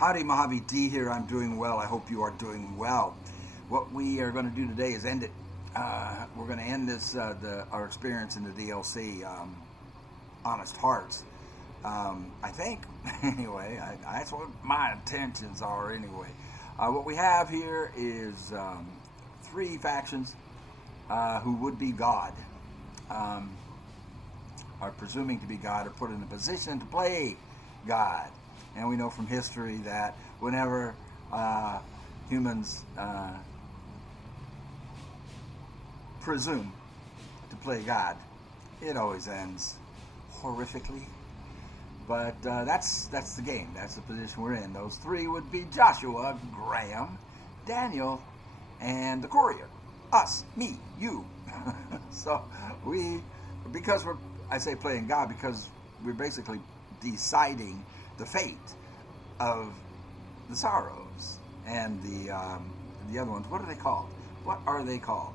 Howdy, Mojave D here. I'm doing well. I hope you are doing well. What we are going to do today is end it. We're going to end this our experience in the DLC, Honest Hearts. I think anyway. That's what my intentions are anyway. What we have here is three factions who would be God, are presuming to be God, are put in a position to play God. And we know from history that whenever humans presume to play God, it always ends horrifically. But that's the game. That's the position we're in. Those three would be Joshua, Graham, Daniel, and the courier. Us, me, you. So I say playing God because we're basically deciding the fate of the sorrows and the other ones. What are they called? What are they called?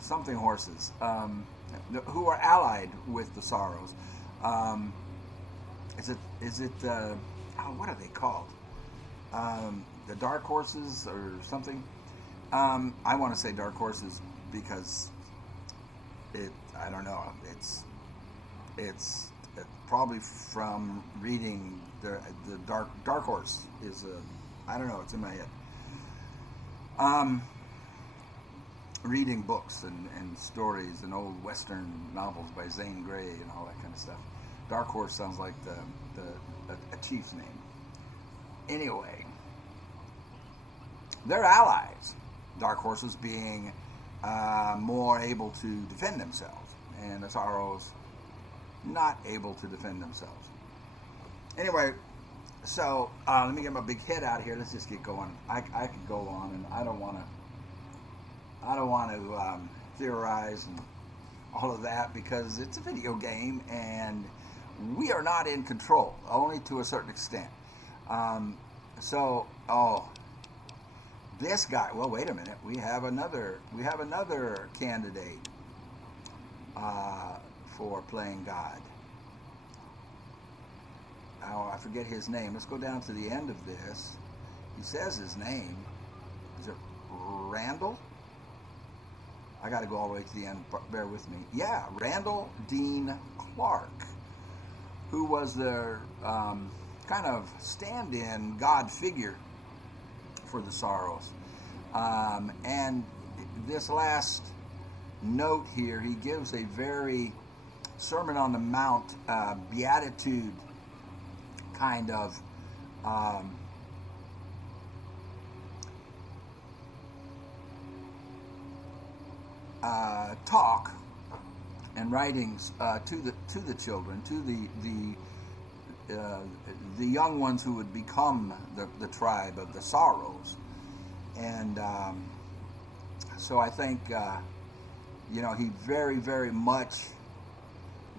Something horses, who are allied with the sorrows. Is it what are they called? The dark horses or something? I want to say dark horses because I don't know. It's probably from reading the dark horse is I don't know, it's in my head. Reading books and stories and old Western novels by Zane Grey and all that kind of stuff. Dark horse sounds like a chief's name. Anyway, they're allies. Dark horses being more able to defend themselves, and the sorrows not able to defend themselves. Anyway, so let me get my big head out of here. Let's just get going. I could go on, and I don't want to theorize and all of that because it's a video game, and we are not in control, only to a certain extent. This guy. Well, wait a minute. We have another candidate for playing God. Oh, I forget his name. Let's go down to the end of this. He says his name. Is it Randall? I got to go all the way to the end. Bear with me. Yeah, Randall Dean Clark, who was the kind of stand-in God figure for the sorrows. And this last note here, he gives a very Sermon on the Mount beatitude kind of talk and writings to the children, to the young ones who would become the tribe of the sorrows. And so I think he very, very much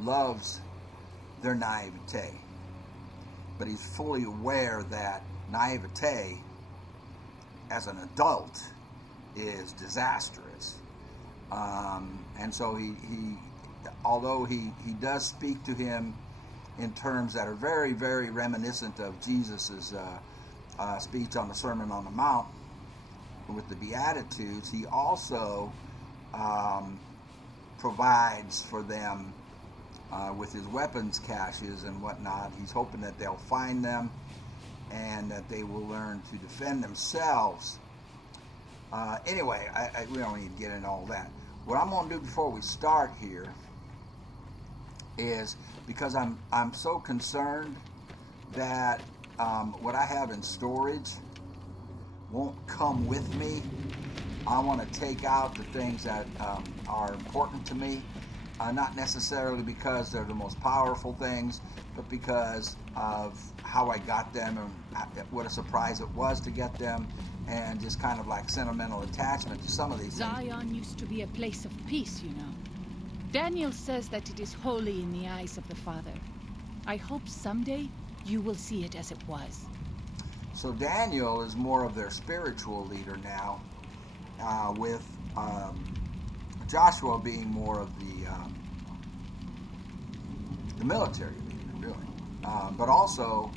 loves their naivete, but he's fully aware that naivete as an adult is disastrous. And so he although he does speak to him in terms that are very, very reminiscent of Jesus's speech on the Sermon on the Mount with the Beatitudes, he also provides for them with his weapons caches and whatnot. He's hoping that they'll find them and that they will learn to defend themselves. Anyway, we don't need to get into all that. What I'm going to do before we start here is, because I'm so concerned that what I have in storage won't come with me, I want to take out the things that are important to me, not necessarily because they're the most powerful things, but because of how I got them and what a surprise it was to get them, and just kind of like sentimental attachment to some of these things. Zion used to be a place of peace, you know. Daniel says that it is holy in the eyes of the Father. I hope someday you will see it as it was. So Daniel is more of their spiritual leader now, with Joshua being more of the military leader, really. But also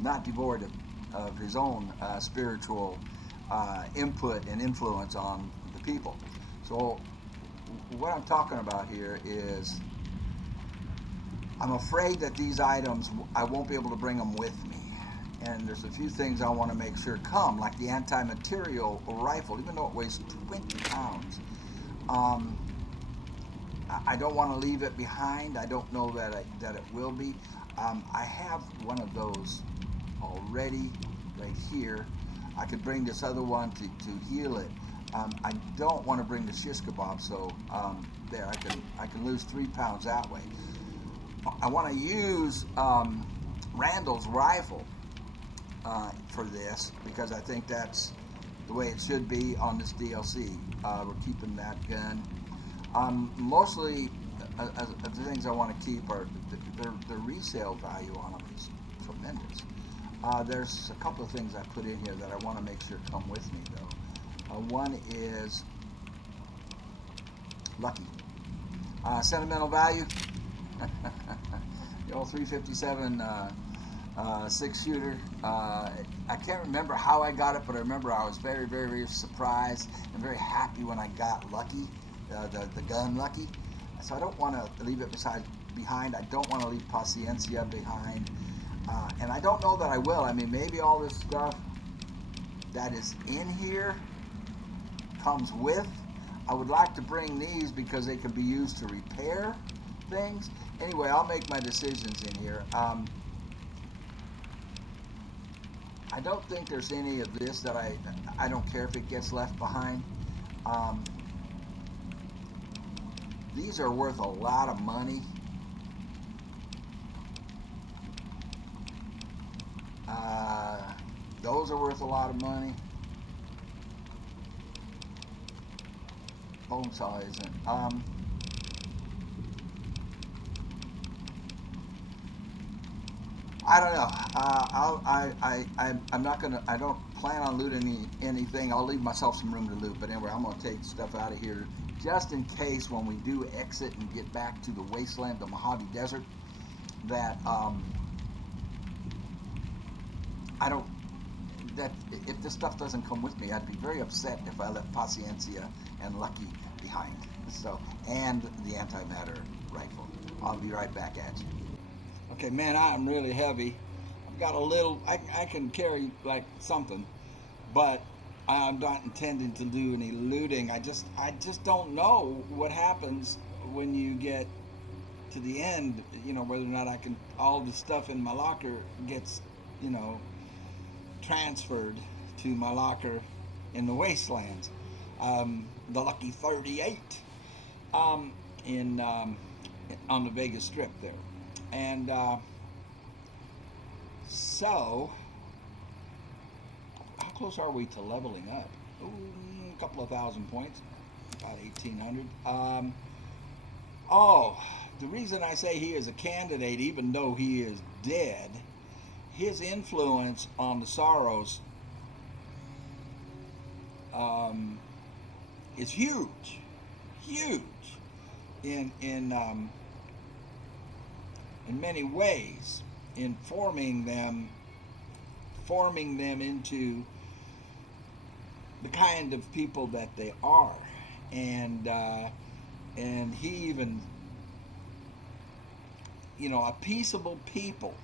not devoid of his own spiritual input and influence on the people. So what I'm talking about here is I'm afraid that these items, I won't be able to bring them with me. And there's a few things I want to make sure come, like the anti-material rifle, even though it weighs 20 pounds. I don't want to leave it behind. I don't know that it will be. I have one of those already right here. I could bring this other one to heal it. I don't want to bring the shish kebab, so there I can lose 3 pounds that way. I want to use Randall's rifle for this because I think that's the way it should be on this DLC. We're keeping that gun. Mostly, the things I want to keep are the resale value on them is tremendous. There's a couple of things I put in here that I want to make sure come with me, though. One is Lucky. Sentimental value. The old 357 6-shooter. I can't remember how I got it, but I remember I was very, very, very surprised and very happy when I got Lucky, the gun Lucky. So I don't want to leave it behind. I don't want to leave Paciencia behind. And I don't know that I will. I mean, maybe all this stuff that is in here comes with. I would like to bring these because they can be used to repair things. Anyway, I'll make my decisions in here. I don't think there's any of this that I don't care if it gets left behind. These are worth a lot of money. Those are worth a lot of money. Bone saw isn't. I don't know. I'm not gonna. I don't plan on looting anything. I'll leave myself some room to loot. But anyway, I'm gonna take stuff out of here just in case when we do exit and get back to the wasteland, the Mojave Desert, that I don't. That if this stuff doesn't come with me, I'd be very upset if I left Paciencia and Lucky behind. So, and the antimatter rifle. I'll be right back at you. Okay, man, I'm really heavy. I've got a little. I can carry like something, but I'm not intending to do any looting. I just don't know what happens when you get to the end. You know, whether or not I can. All the stuff in my locker gets, transferred to my locker in the wastelands. The Lucky 38 in on the Vegas Strip there. And so, how close are we to leveling up? Ooh, a couple of thousand points, about 1,800. The reason I say he is a candidate, even though he is dead, his influence on the Sorrows is huge in many ways, in forming them into the kind of people that they are, and he even, a peaceable people,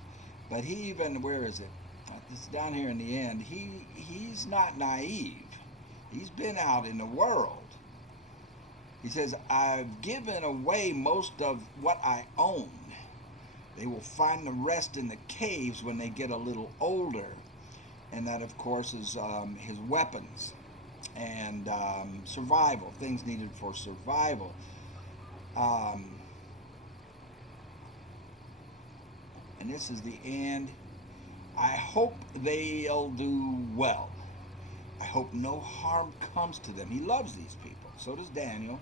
but he even, where is it? It's down here in the end. He's not naive. He's been out in the world. He says, I've given away most of what I own. They will find the rest in the caves when they get a little older. And that, of course, is his weapons and survival, things needed for survival. And this is the end. I hope they'll do well. I hope no harm comes to them. He loves these people. So does Daniel.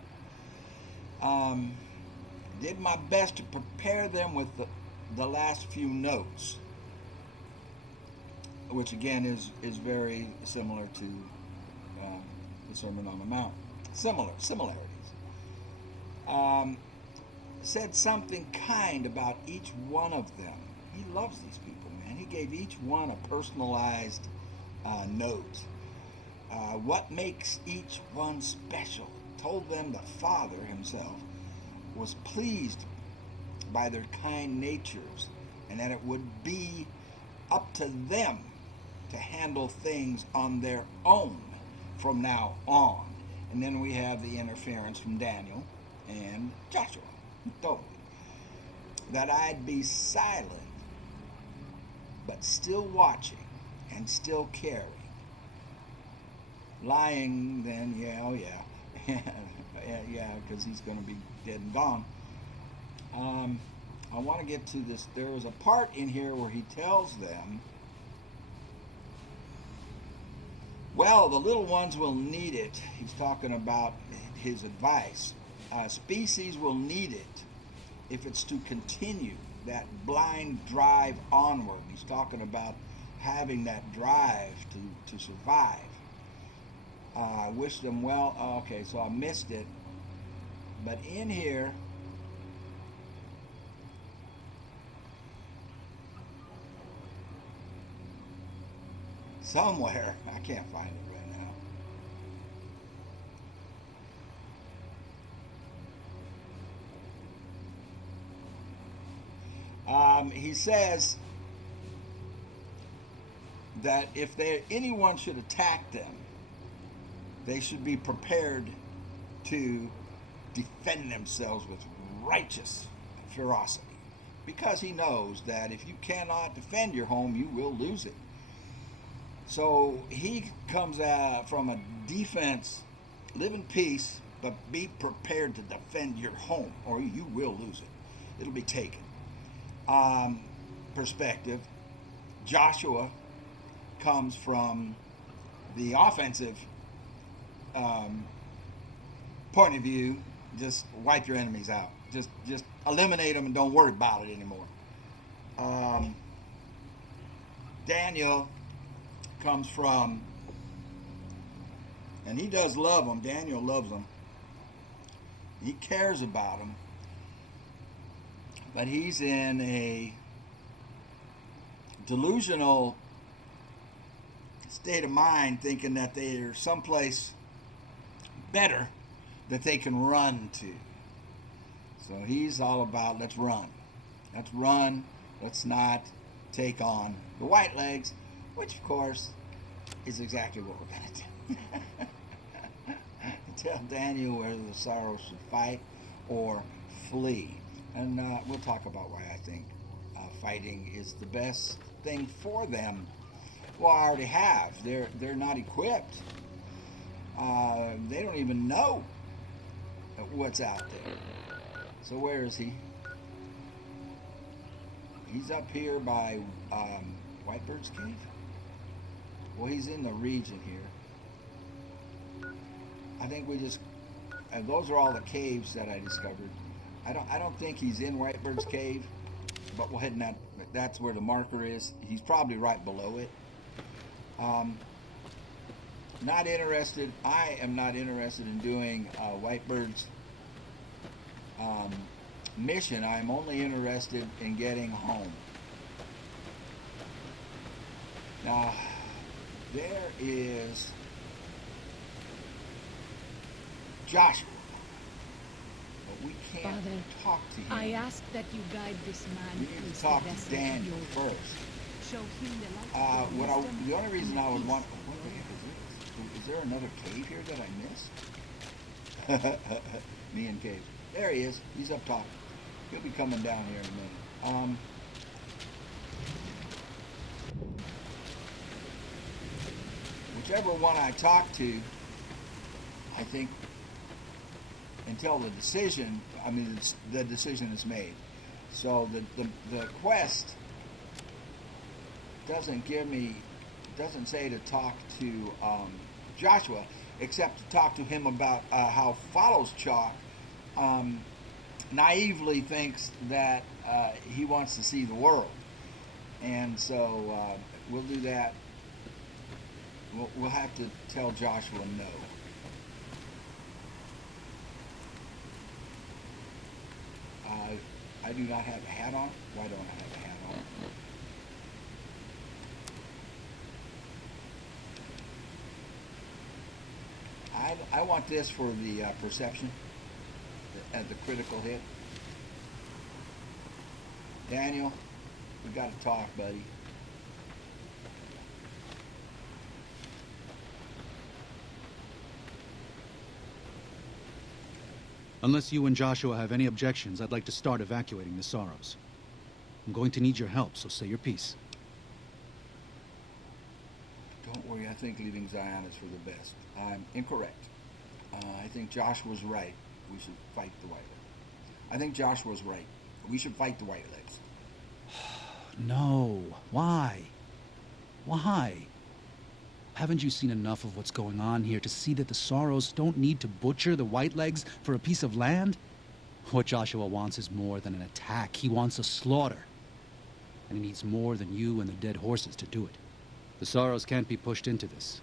Did my best to prepare them with the last few notes, which again is very similar to the Sermon on the Mount. Similarities. Said something kind about each one of them. He loves these people, man. He gave each one a personalized note. What makes each one special? Told them the Father himself was pleased by their kind natures and that it would be up to them to handle things on their own from now on. And then we have the interference from Daniel and Joshua. Totally. That I'd be silent, but still watching and still caring. Lying, then, yeah, oh yeah. Yeah, because he's going to be dead and gone. I want to get to this. There is a part in here where he tells them, well, the little ones will need it. He's talking about his advice. Species will need it if it's to continue that blind drive onward. He's talking about having that drive to survive. I wish them well. Oh, okay, so I missed it. But in here, somewhere, I can't find it right now. He says that if anyone should attack them, they should be prepared to defend themselves with righteous ferocity. Because he knows that if you cannot defend your home, you will lose it. So he comes from a defense, live in peace, but be prepared to defend your home, or you will lose it. It'll be taken. Perspective. Joshua comes from the offensive point of view. Just wipe your enemies out. Just eliminate them and don't worry about it anymore. Daniel comes from, and he does love them. Daniel loves them. He cares about them. But he's in a delusional state of mind, thinking that they're someplace better that they can run to. So he's all about, let's run. Let's run. Let's not take on the white legs, which of course is exactly what we're going to do. Tell Daniel whether the sorrows should fight or flee. And we'll talk about why I think fighting is the best thing for them. Well, I already have. They're not equipped. They don't even know what's out there. So where is he? He's up here by Whitebird's Cave. Well, he's in the region here. I think we just. Those are all the caves that I discovered. I don't think he's in Whitebird's Cave, but we'll head in that. That's where the marker is. He's probably right below it. Not interested. I am not interested in doing Whitebird's mission. I'm only interested in getting home. Now, there is Joshua. But we can't Father, talk to him. I ask that you guide this man. We need to talk to Daniel first. Show him the light of The wisdom only reason and I would peace. want. What the heck is this? Is there another cave here that I missed? Me and Cave. There he is. He's up top. He'll be coming down here in a minute. Whichever one I talk to, I think until the decision, the decision is made. So the quest doesn't say to talk to Joshua, except to talk to him about how Follows Chalk naively thinks that he wants to see the world. And so we'll do that. We'll have to tell Joshua no. I do not have a hat on. Why don't I have a hat on? I want this for the perception at the critical hit. Daniel, we got to talk, buddy. Unless you and Joshua have any objections, I'd like to start evacuating the Sorrows. I'm going to need your help, so say your piece. Don't worry, I think leaving Zion is for the best. I'm incorrect. I think Joshua's right. We should fight the White Legs. I think Joshua's right. We should fight the White Legs. No. Why? Why? Haven't you seen enough of what's going on here to see that the Sorrows don't need to butcher the Whitelegs for a piece of land? What Joshua wants is more than an attack. He wants a slaughter. And he needs more than you and the dead horses to do it. The Sorrows can't be pushed into this.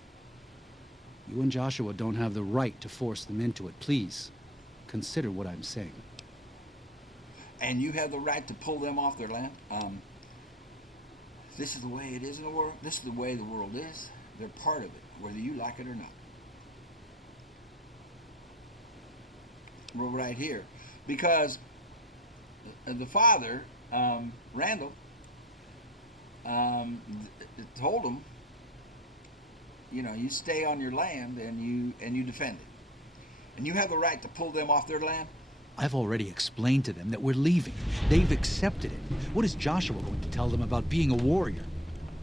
You and Joshua don't have the right to force them into it. Please, consider what I'm saying. And you have the right to pull them off their land? This is the way it is in the world. This is the way the world is. They're part of it, whether you like it or not. We're right here. Because the father, Randall, told him, you know, you stay on your land and you defend it. And you have the right to pull them off their land? I've already explained to them that we're leaving. They've accepted it. What is Joshua going to tell them about being a warrior?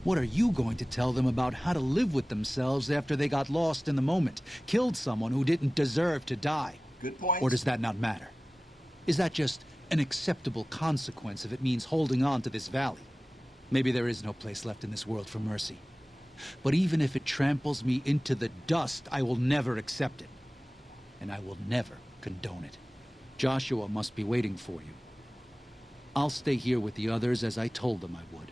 What are you going to tell them about how to live with themselves after they got lost in the moment, killed someone who didn't deserve to die? Good point. Or does that not matter? Is that just an acceptable consequence if it means holding on to this valley? Maybe there is no place left in this world for mercy. But even if it tramples me into the dust, I will never accept it. And I will never condone it. Joshua must be waiting for you. I'll stay here with the others as I told them I would.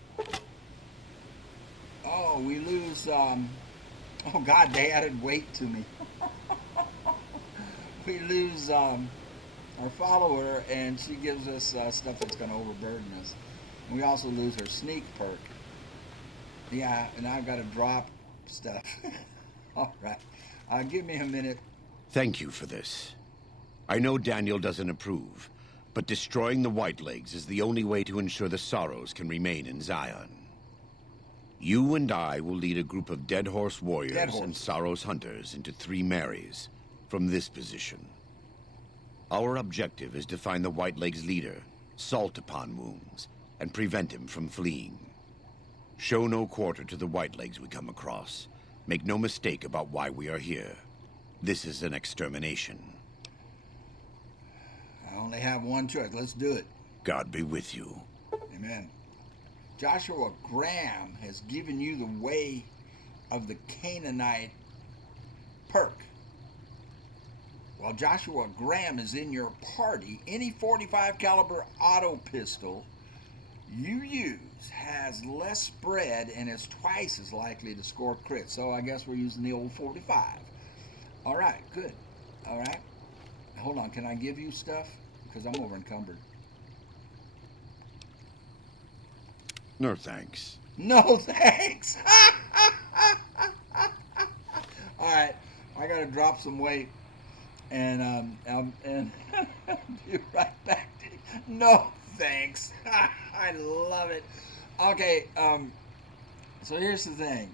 Oh, we lose, oh God, they added weight to me. We lose, our follower, and she gives us, stuff that's going to overburden us. And we also lose her sneak perk. Yeah, and I've got to drop stuff. All right. Give me a minute. Thank you for this. I know Daniel doesn't approve, but destroying the Whitelegs is the only way to ensure the Sorrows can remain in Zion. You and I will lead a group of Dead Horse warriors and Sorrows hunters into 3 Marys from this position. Our objective is to find the Whitelegs leader, salt upon wounds, and prevent him from fleeing. Show no quarter to the Whitelegs we come across. Make no mistake about why we are here. This is an extermination. I only have one choice. Let's do it. God be with you. Amen. Joshua Graham has given you the way of the Canaanite perk. While Joshua Graham is in your party, any .45 caliber auto pistol you use has less spread and is twice as likely to score crits. So I guess we're using the old 45. All right, good. All right. Hold on, can I give you stuff? Because I'm over encumbered. No thanks. No thanks. All right, I gotta drop some weight, and be right back. No thanks. I love it. Okay, so here's the thing.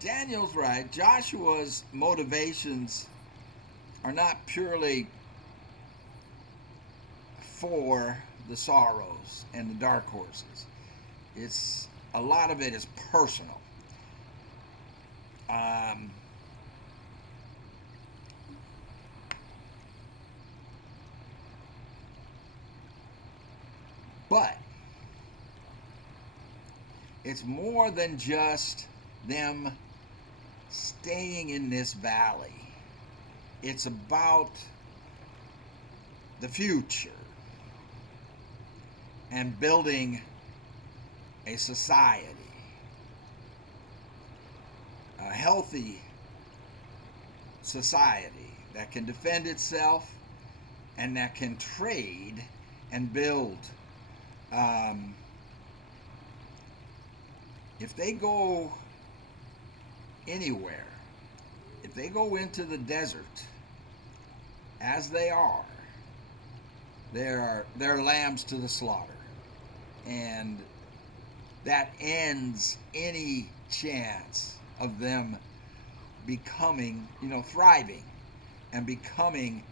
Daniel's right. Joshua's motivations are not purely for the Sorrows and the Dark Horses. It's a lot of it is personal. But it's more than just them staying in this valley. It's about the future and building a society, a healthy society that can defend itself and that can trade and build. If they go anywhere, if they go into the desert as they are, they're lambs to the slaughter. And that ends any chance of them becoming, thriving and becoming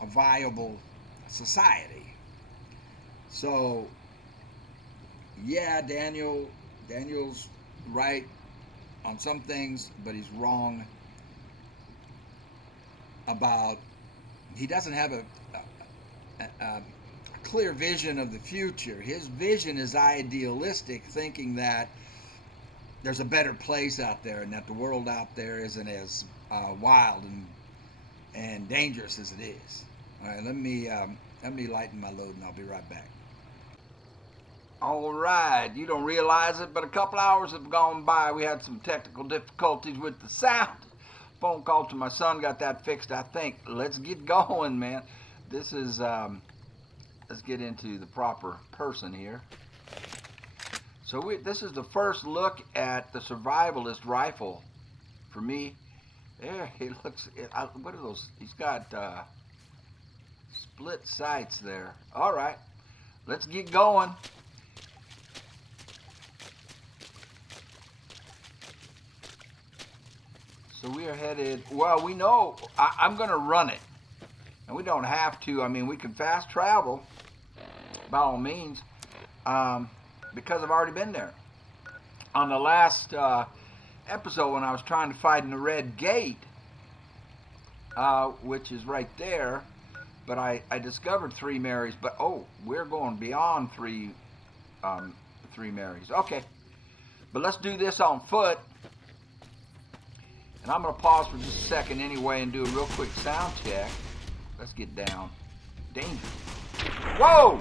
a viable society. So, yeah, Daniel's right on some things, but he's wrong about, he doesn't have a clear vision of the future. His vision is idealistic, thinking that there's a better place out there and that the world out there isn't as wild and dangerous as it is. All right, let me lighten my load and I'll be right back. All right, you don't realize it, but a couple hours have gone by. We had some technical difficulties with the sound. Phone call to my son, got that fixed, I think. Let's get going, man. This is, let's get into the proper person here. So this is the first look at the survivalist rifle for me. Yeah, he looks, what are those? He's got split sights there. All right, let's get going. So we are headed, well, we know, I'm going to run it. And we don't have to. I mean, we can fast travel, by all means, because I've already been there. On the last episode, when I was trying to find the Red Gate, which is right there, but I discovered Three Marys, but, we're going beyond Three Marys. Okay, but let's do this on foot. And I'm going to pause for just a second anyway and do a real quick sound check. Let's get down. Danger. Whoa!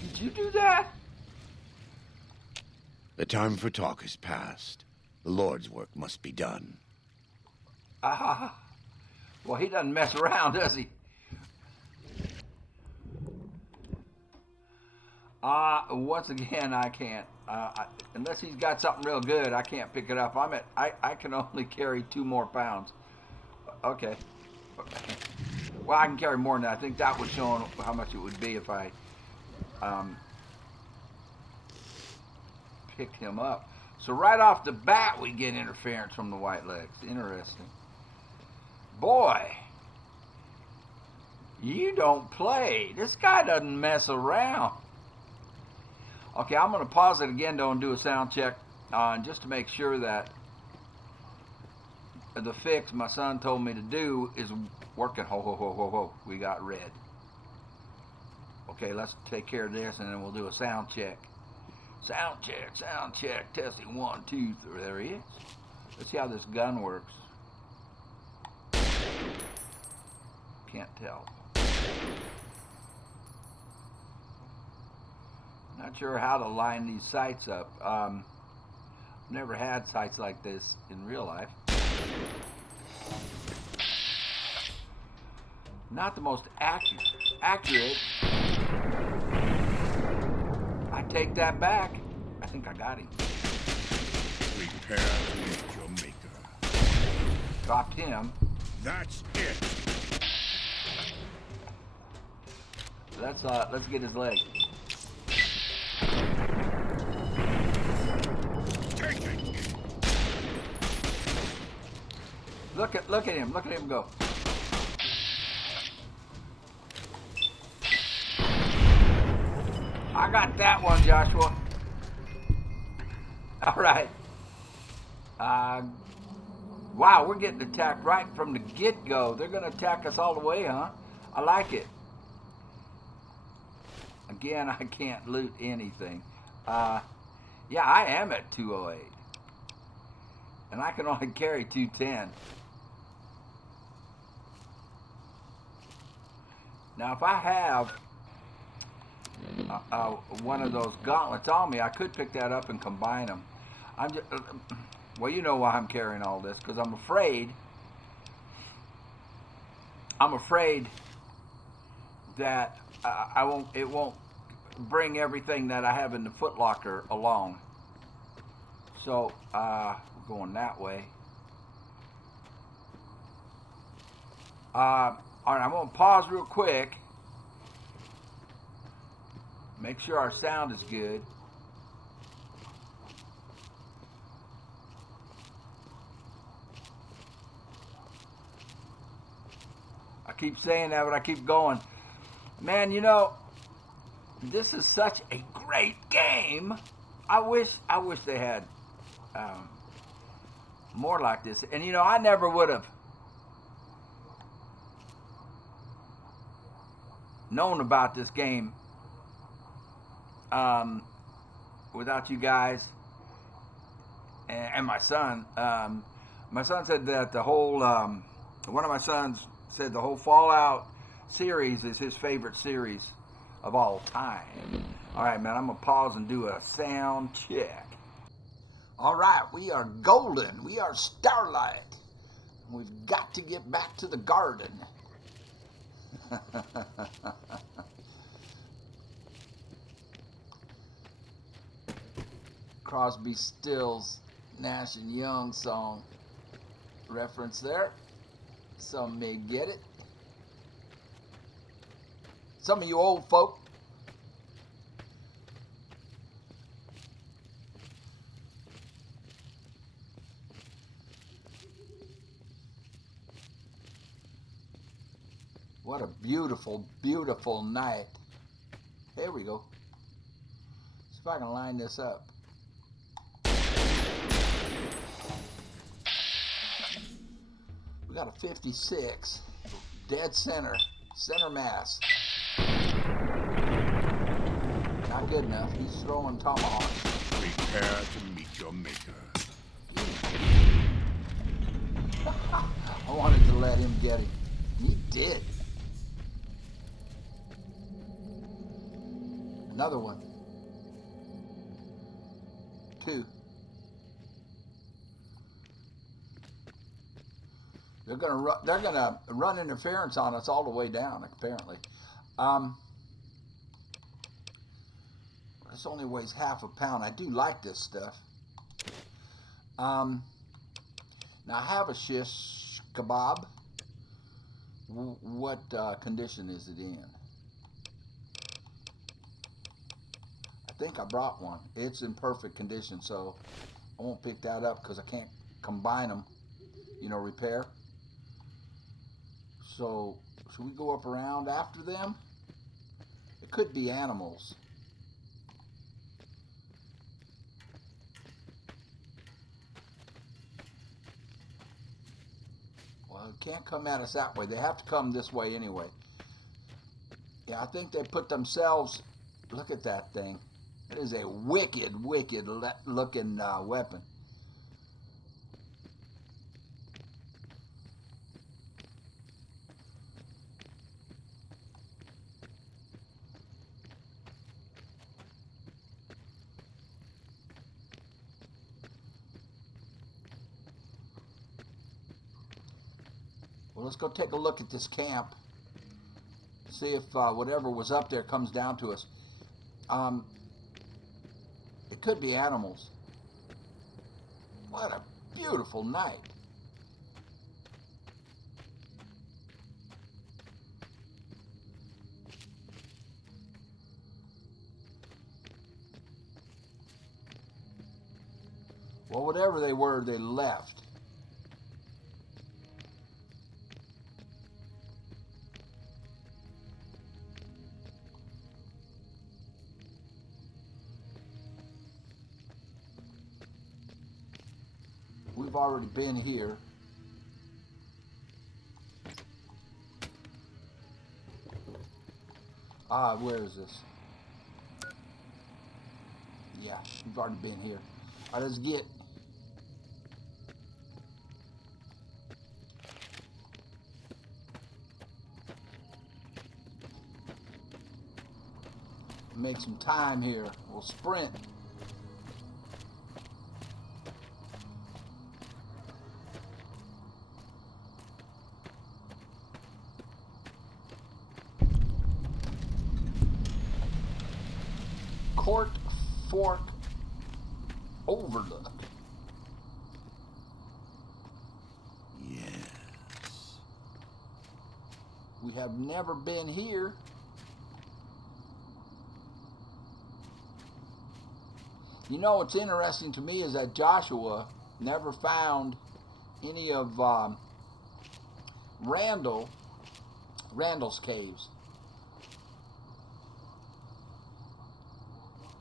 Did you do that? The time for talk is past. The Lord's work must be done. Well, he doesn't mess around, does he? Once again, I can't. Unless he's got something real good, I can't pick it up. I can only carry 2 more pounds. Okay. Well, I can carry more than that. I think that would show how much it would be if I picked him up. So right off the bat, we get interference from the white legs. Interesting. Boy, you don't play. This guy doesn't mess around. Okay, I'm going to pause it again, though, and do a sound check just to make sure that the fix my son told me to do is working. Ho, ho, ho, ho, ho. We got red. Okay, let's take care of this, and then we'll do a sound check. Sound check, testing 1, 2, 3. There he is. Let's see how this gun works. Can't tell. Not sure how to line these sights up. Never had sights like this in real life. Not the most accurate. I take that back. I think I got him. Prepare to meet your maker. Dropped him. That's it. Let's get his leg. Look at him. Look at him go. I got that one, Joshua. All right. Wow, we're getting attacked right from the get-go. They're going to attack us all the way, huh? I like it. Again, I can't loot anything. Yeah, I am at 208. And I can only carry 210. Now, if I have one of those gauntlets on me, I could pick that up and combine them. I'm just, well, you know why I'm carrying all this, because I'm afraid that I won't. It won't bring everything that I have in the footlocker along. So we're going that way. All right, I'm gonna pause real quick. Make sure our sound is good. I keep saying that, but I keep going. Man, you know, this is such a great game. I wish they had more like this. And you know, I never would have known about this game without you guys and my son. My son said that the whole one of my sons said the whole Fallout series is his favorite series of all time. All right, man, I'm gonna pause and do a sound check. All right, we are golden. We are starlight. We've got to get back to the garden. Crosby, Stills, Nash and Young song reference there. Some may get it. Some of you old folk. What a beautiful, beautiful night. Here we go. See if I can line this up. We got a 56, dead center, center mass. Not good enough. He's throwing tomahawks. Prepare to meet your maker. I wanted to let him get him. He did. Another one. 2. They're gonna run interference on us all the way down, apparently. This only weighs half a pound. I do like this stuff. Now I have a shish kebab. What condition is it in? I think I brought one. It's in perfect condition, so I won't pick that up because I can't combine them, you know, repair. So, should we go up around after them? It could be animals. Well, it can't come at us that way. They have to come this way anyway. Yeah, I think they put themselves... Look at that thing. It is a wicked, wicked looking weapon. Well, let's go take a look at this camp. See if whatever was up there comes down to us. It could be animals. What a beautiful night. Well, whatever they were, they left. We've already been here. Where is this? Yeah, we've already been here. All right, let's get. Make some time here. We'll sprint. Port Fork Overlook. Yes. We have never been here. You know, what's interesting to me is that Joshua never found any of Randall's caves.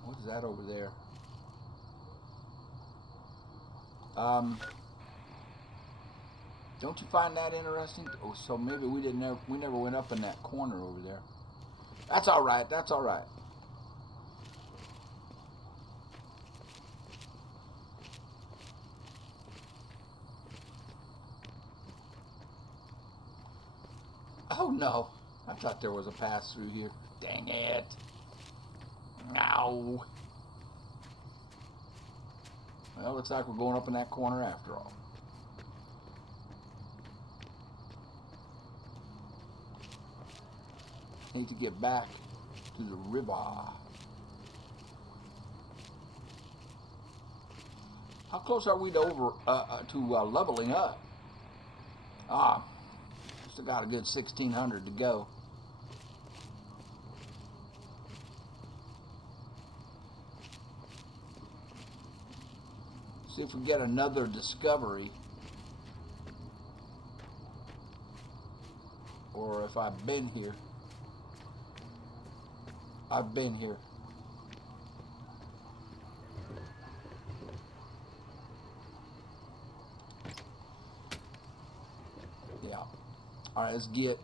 What is that over there? Don't you find that interesting? Oh, so maybe we never went up in that corner over there. That's all right. That's all right. Oh no, I thought there was a pass through here. Dang it. No. Well, looks like we're going up in that corner after all. Need to get back to the river. How close are we to leveling up? Still got a good 1,600 to go. See if we get another discovery. Or if I've been here. I've been here. Yeah. All right, let's get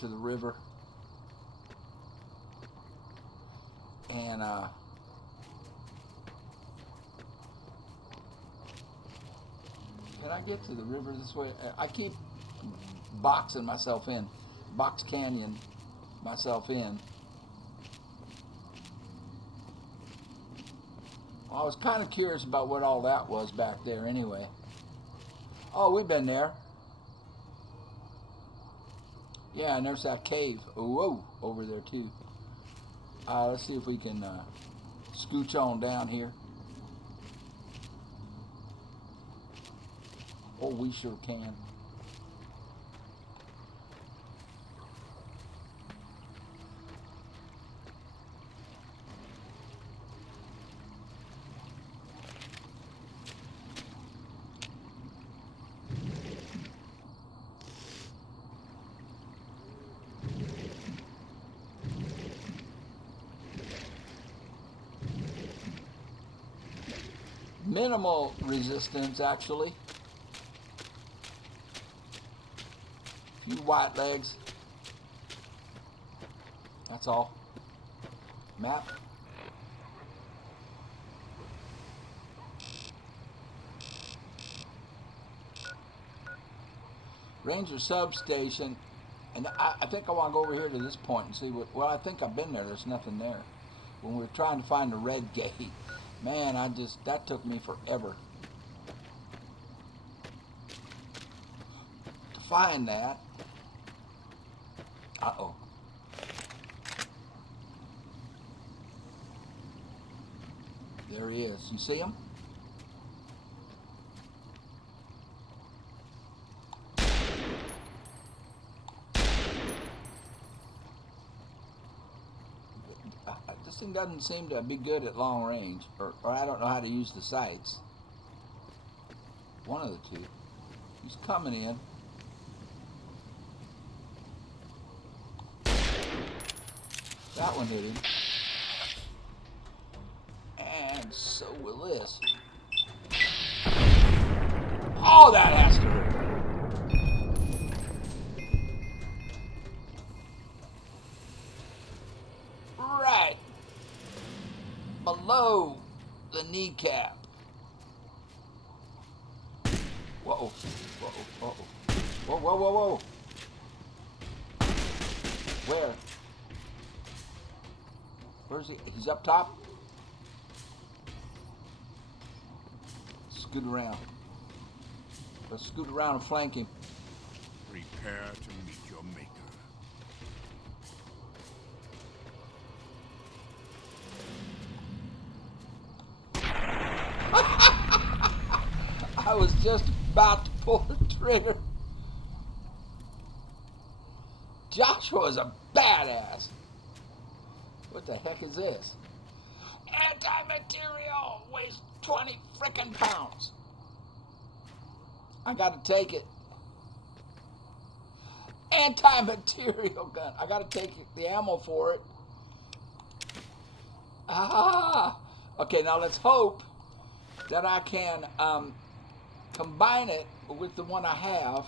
to the river. And can I get to the river this way? I keep boxing myself in, box canyon myself in. Well, I was kind of curious about what all that was back there anyway. Oh, we've been there. Yeah, and there's that cave. Whoa, over there too. Let's see if we can scooch on down here. Oh, we sure can. Minimal resistance, actually. A few white legs. That's all. Map. Ranger substation. And I think I want to go over here to this point and see what... Well, I think I've been there. There's nothing there. When we were trying to find the red gate... Man, that took me forever to find that. Uh-oh. There he is. You see him? This thing doesn't seem to be good at long range, or I don't know how to use the sights. One of the two. He's coming in. That one hit him. And so will this. Oh, that has to hurt. Right. Below the kneecap. Whoa. Whoa. Whoa. Whoa, whoa, whoa, whoa. Where? Where's he? He's up top? Scoot around. Let's scoot around and flank him. Prepare to meet your maker. I was just about to pull the trigger. Joshua is a badass. What the heck is this? Anti-material weighs 20 frickin' pounds. I gotta take it. Anti-material gun. I gotta take the ammo for it. Ah. Okay, now let's hope that I can combine it with the one I have.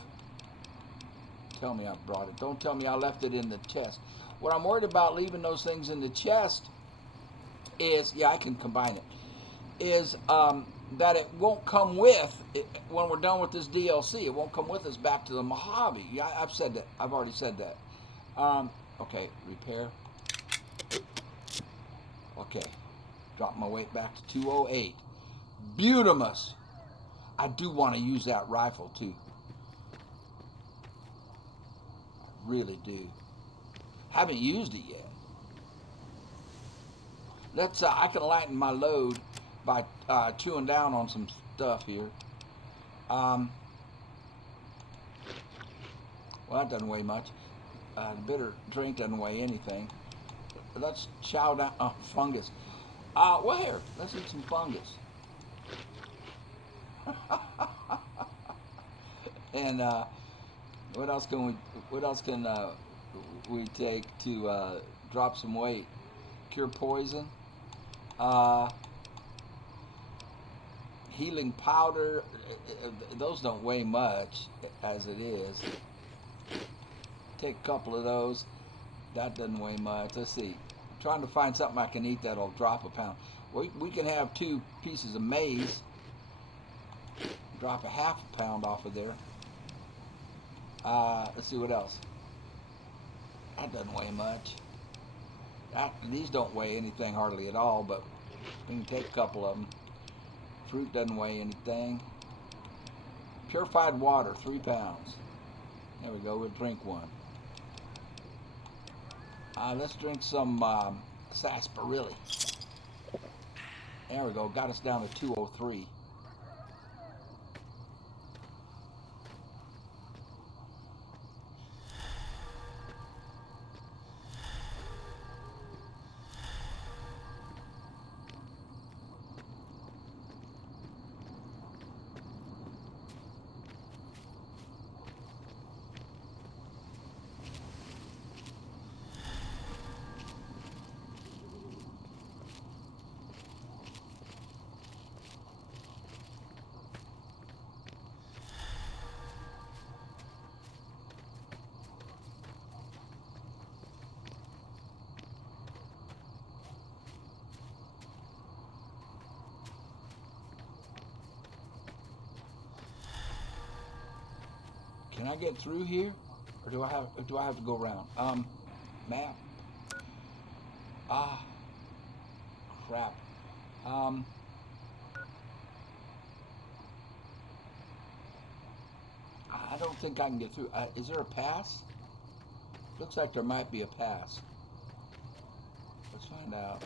Tell me I brought it. Don't tell me I left it in the chest. What I'm worried about leaving those things in the chest is, yeah, I can combine it, is that it won't come with, when we're done with this DLC, it won't come with us back to the Mojave. Yeah, I've said that. I've already said that. Okay, repair. Okay, drop my weight back to 208. Beautimus. I do want to use that rifle too. I really do. Haven't used it yet. Let's. I can lighten my load by chewing down on some stuff here. Well, that doesn't weigh much. The bitter drink doesn't weigh anything. Let's chow down. Fungus. Well, here. Let's eat some fungus. And what else can we? What else can we take to drop some weight? Cure poison. Healing powder. Those don't weigh much as it is. Take a couple of those. That doesn't weigh much. Let's see. I'm trying to find something I can eat that'll drop a pound. We can have 2 pieces of maize. Drop a half a pound off of there. Let's see what else. That doesn't weigh much. These don't weigh anything hardly at all, but we can take a couple of them. Fruit doesn't weigh anything. Purified water, 3 pounds. There we go, we'll drink one. Let's drink some sarsaparilla. There we go, got us down to 203. Can I get through here, or do I have to go around? Map. Crap. I don't think I can get through. Is there a pass? Looks like there might be a pass. Let's find out.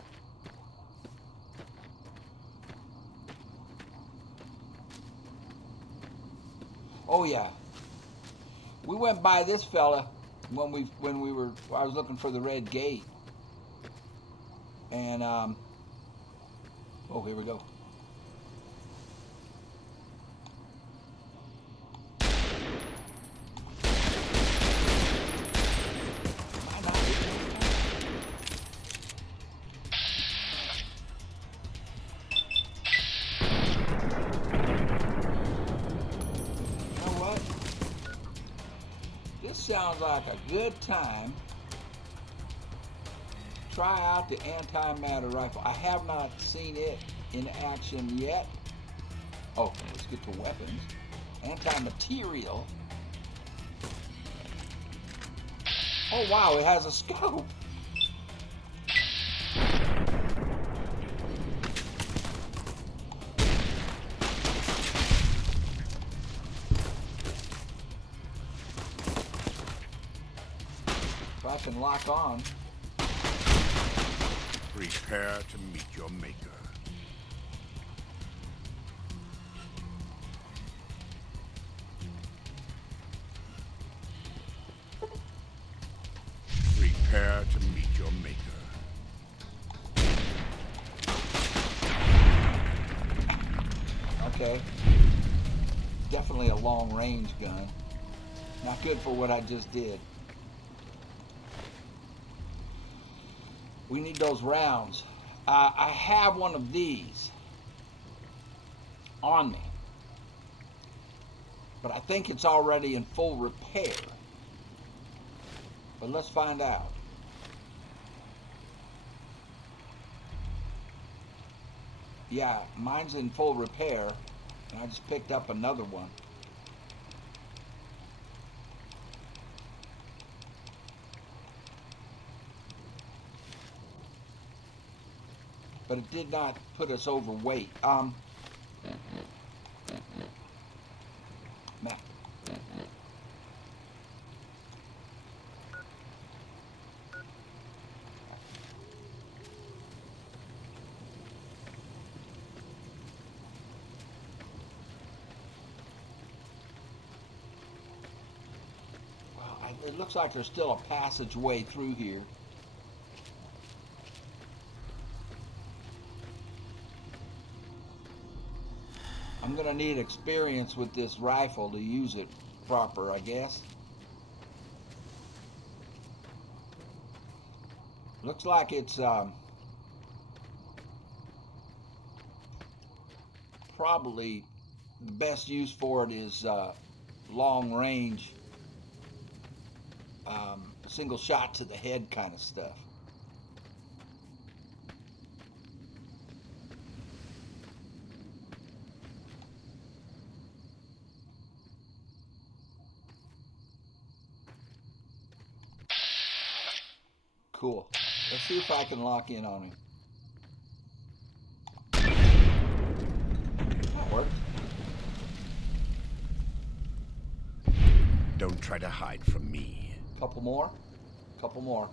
Oh yeah. We went by this fella when I was looking for the red gate. And oh, here we go. Sounds like a good time. Try out the antimatter rifle. I have not seen it in action yet. Oh, let's get to weapons. Anti-material. Oh wow, it has a scope. I can lock on. Prepare to meet your maker. Okay. Definitely a long-range gun. Not good for what I just did. We need those rounds. I have one of these on me, but I think it's already in full repair. But let's find out. Yeah, mine's in full repair, and I just picked up another one. But it did not put us overweight. Mac. Well, it looks like there's still a passageway through here. I'm gonna need experience with this rifle to use it proper, I guess. Looks like it's probably the best use for it is long range, single shot to the head kind of stuff. Cool. Let's see if I can lock in on him. That worked. Don't try to hide from me. Couple more. Couple more.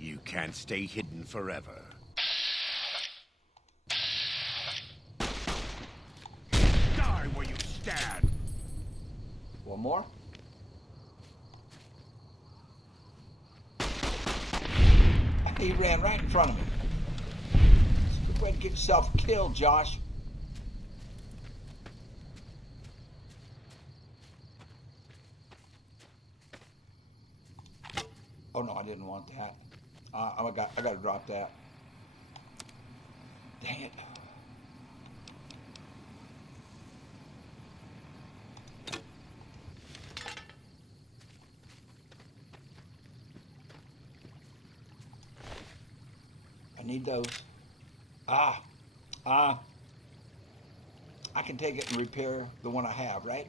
You can't stay hidden forever. Die where you stand! One more. He ran right in front of me. It's a good way to get yourself killed, Josh. Oh no, I didn't want that. I got to drop that. Dang it. I need those. I can take it and repair the one I have, right?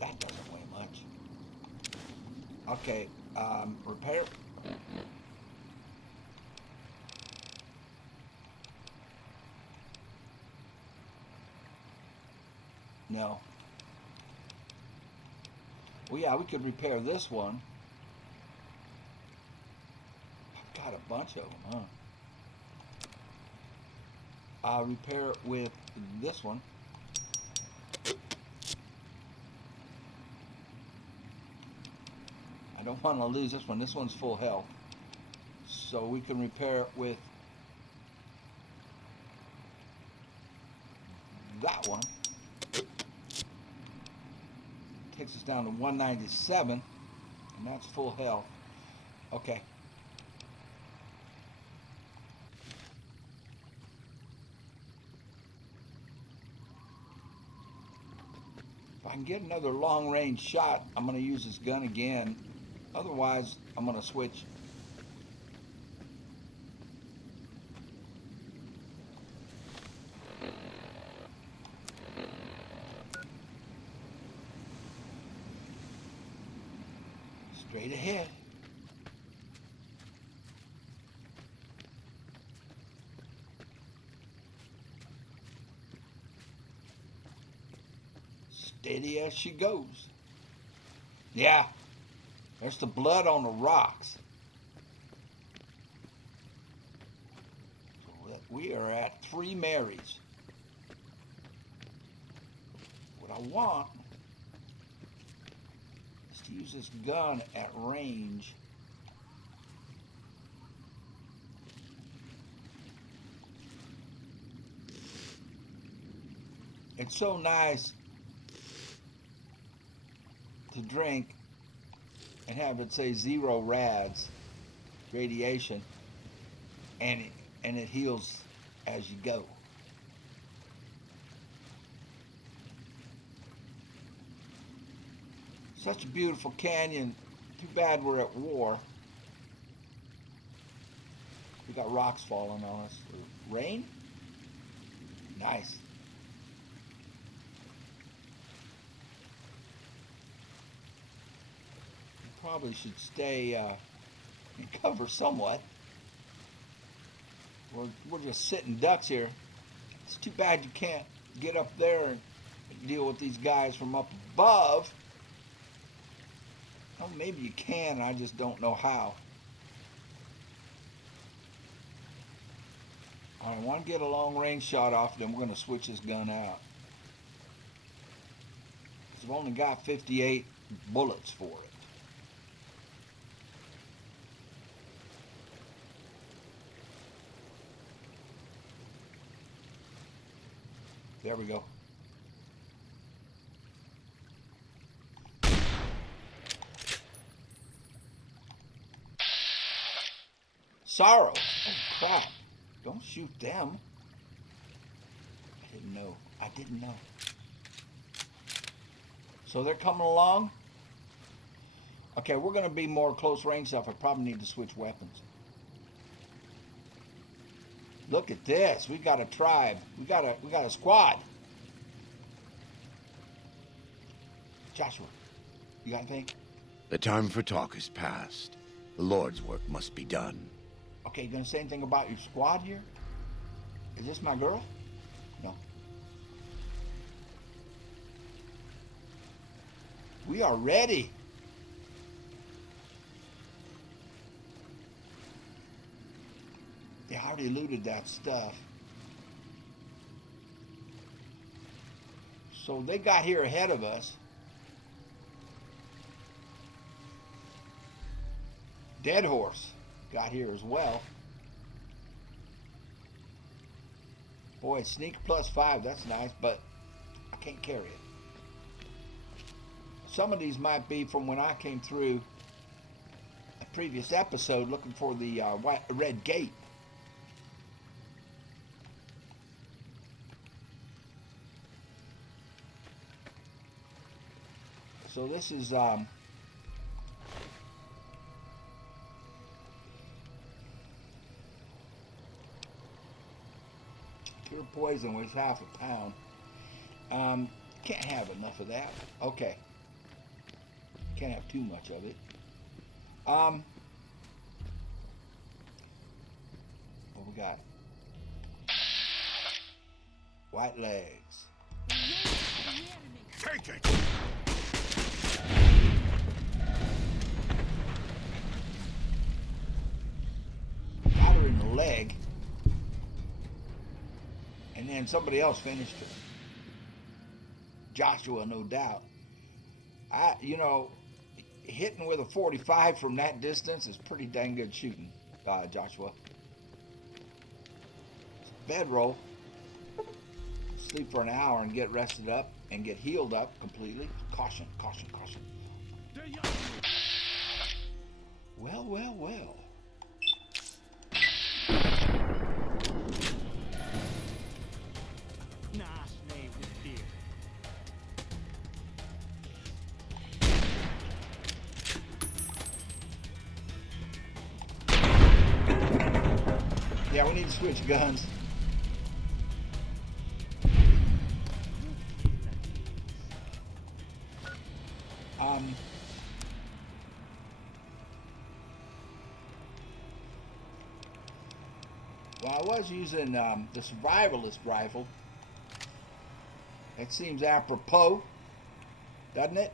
That doesn't weigh much. Okay, repair. No. Well, yeah, we could repair this one. I've got a bunch of them, huh? I'll repair it with this one. I don't want to lose this one. This one's full health. So we can repair it with that one. Takes us down to 197, and that's full health. Okay. If I can get another long-range shot, I'm going to use this gun again. Otherwise, I'm going to switch. Straight ahead. Steady as she goes. Yeah, there's the blood on the rocks. So we are at 3 Marys. What I want is to use this gun at range. It's so nice to drink and have it say 0 rads, radiation, and it heals as you go. Such a beautiful canyon. Too bad we're at war. We got rocks falling on us. Rain? Nice. You probably should stay in cover somewhat. We're just sitting ducks here. It's too bad you can't get up there and deal with these guys from up above. Oh, maybe you can, I just don't know how. I want to get a long range shot off, then we're going to switch this gun out. I've only got 58 bullets for it. There we go. Sorrow. Oh, crap. Don't shoot them. I didn't know. So they're coming along. Okay, we're going to be more close range stuff. I probably need to switch weapons. Look at this. We got a tribe. We got a squad. Joshua, you got anything? The time for talk is past. The Lord's work must be done. Okay, you gonna say anything about your squad here? Is this my girl? No. We are ready. They already looted that stuff. So they got here ahead of us. Dead Horse got here as well. Boy, sneak +5, that's nice, but I can't carry it. Some of these might be from when I came through a previous episode looking for the red gate. So this is pure poison weighs half a pound. Can't have enough of that. Okay. Can't have too much of it. What we got? White legs. Take it! Got her in the leg. And then somebody else finished her. Joshua, no doubt. Hitting with a 45 from that distance is pretty dang good shooting, Joshua. Bedroll. Sleep for an hour and get rested up and get healed up completely. Caution, caution, caution. Well, well, well. Yeah, we need to switch guns. Well, I was using the survivalist rifle. It seems apropos, doesn't it?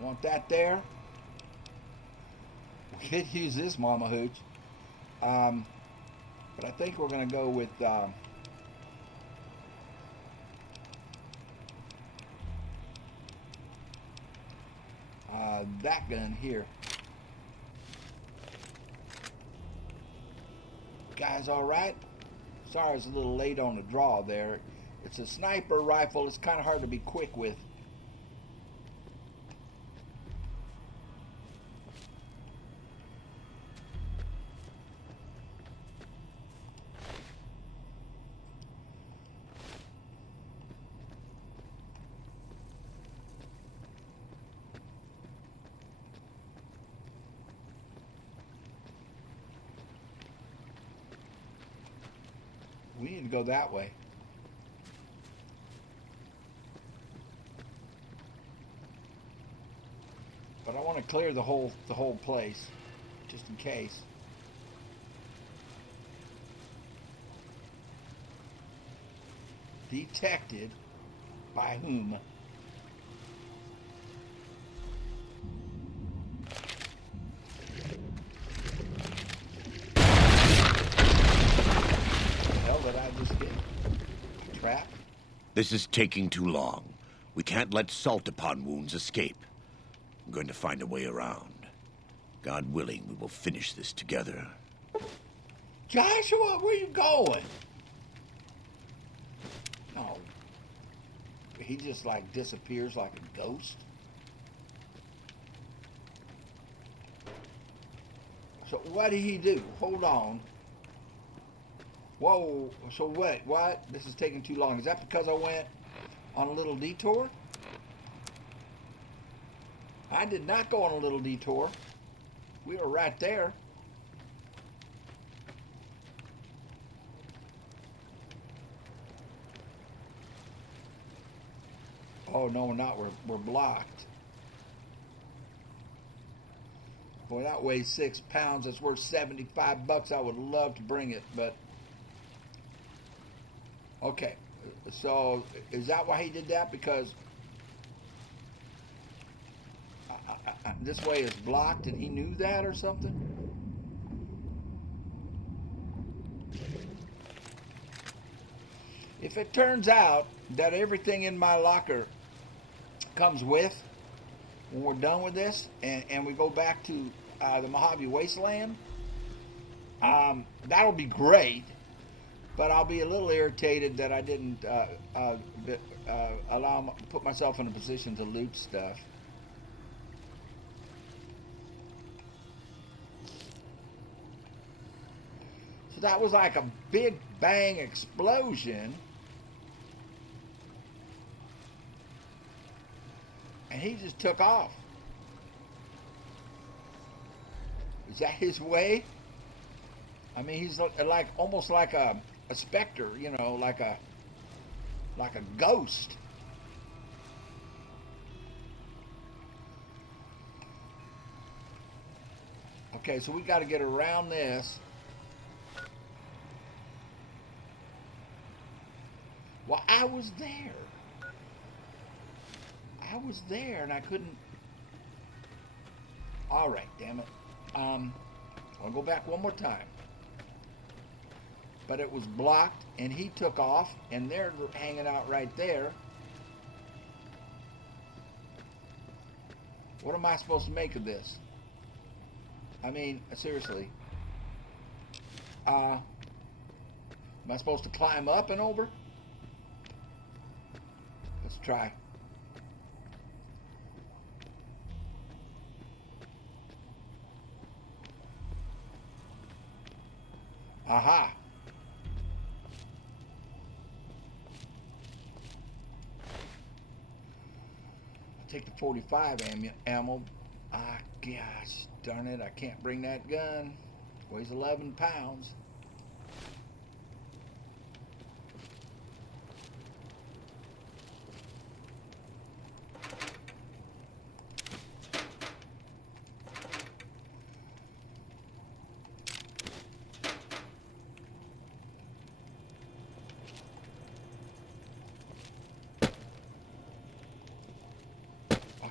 Want that there? We could use this mama hooch. But I think we're going to go with that gun here. guys all right? Sorry I was a little late on the draw there. It's a sniper rifle. It's kind of hard to be quick with. We need to go that way. But I want to clear the whole place, just in case. Detected by whom? Did I just get a trap? This is taking too long. We can't let salt upon wounds escape. I'm going to find a way around. God willing, we will finish this together. Joshua, where you going? No. He just like disappears like a ghost. So what did he do? Hold on. Whoa, so what? This is taking too long. Is that because I went on a little detour? I did not go on a little detour. We were right there. Oh, no, we're not. We're blocked. Boy, that weighs 6 pounds. It's worth $75. I would love to bring it, but... Okay, so is that why he did that? Because this way is blocked and he knew that or something? If it turns out that everything in my locker comes with, when we're done with this, and we go back to the Mojave Wasteland, that'll be great. But I'll be a little irritated that I didn't put myself in a position to loot stuff. So that was like a big bang explosion. And he just took off. Is that his way? I mean, he's like almost like a specter, you know, like a ghost. Okay, so we got to get around this. Well, I was there. I was there and I couldn't. All right, damn it. I'll go back one more time. But it was blocked and he took off and they're hanging out right there. What am I supposed to make of this? I mean, seriously. Am I supposed to climb up and over? Let's try. Aha. Take the 45 ammo. Ah, gosh darn it, I can't bring that gun. Weighs 11 pounds.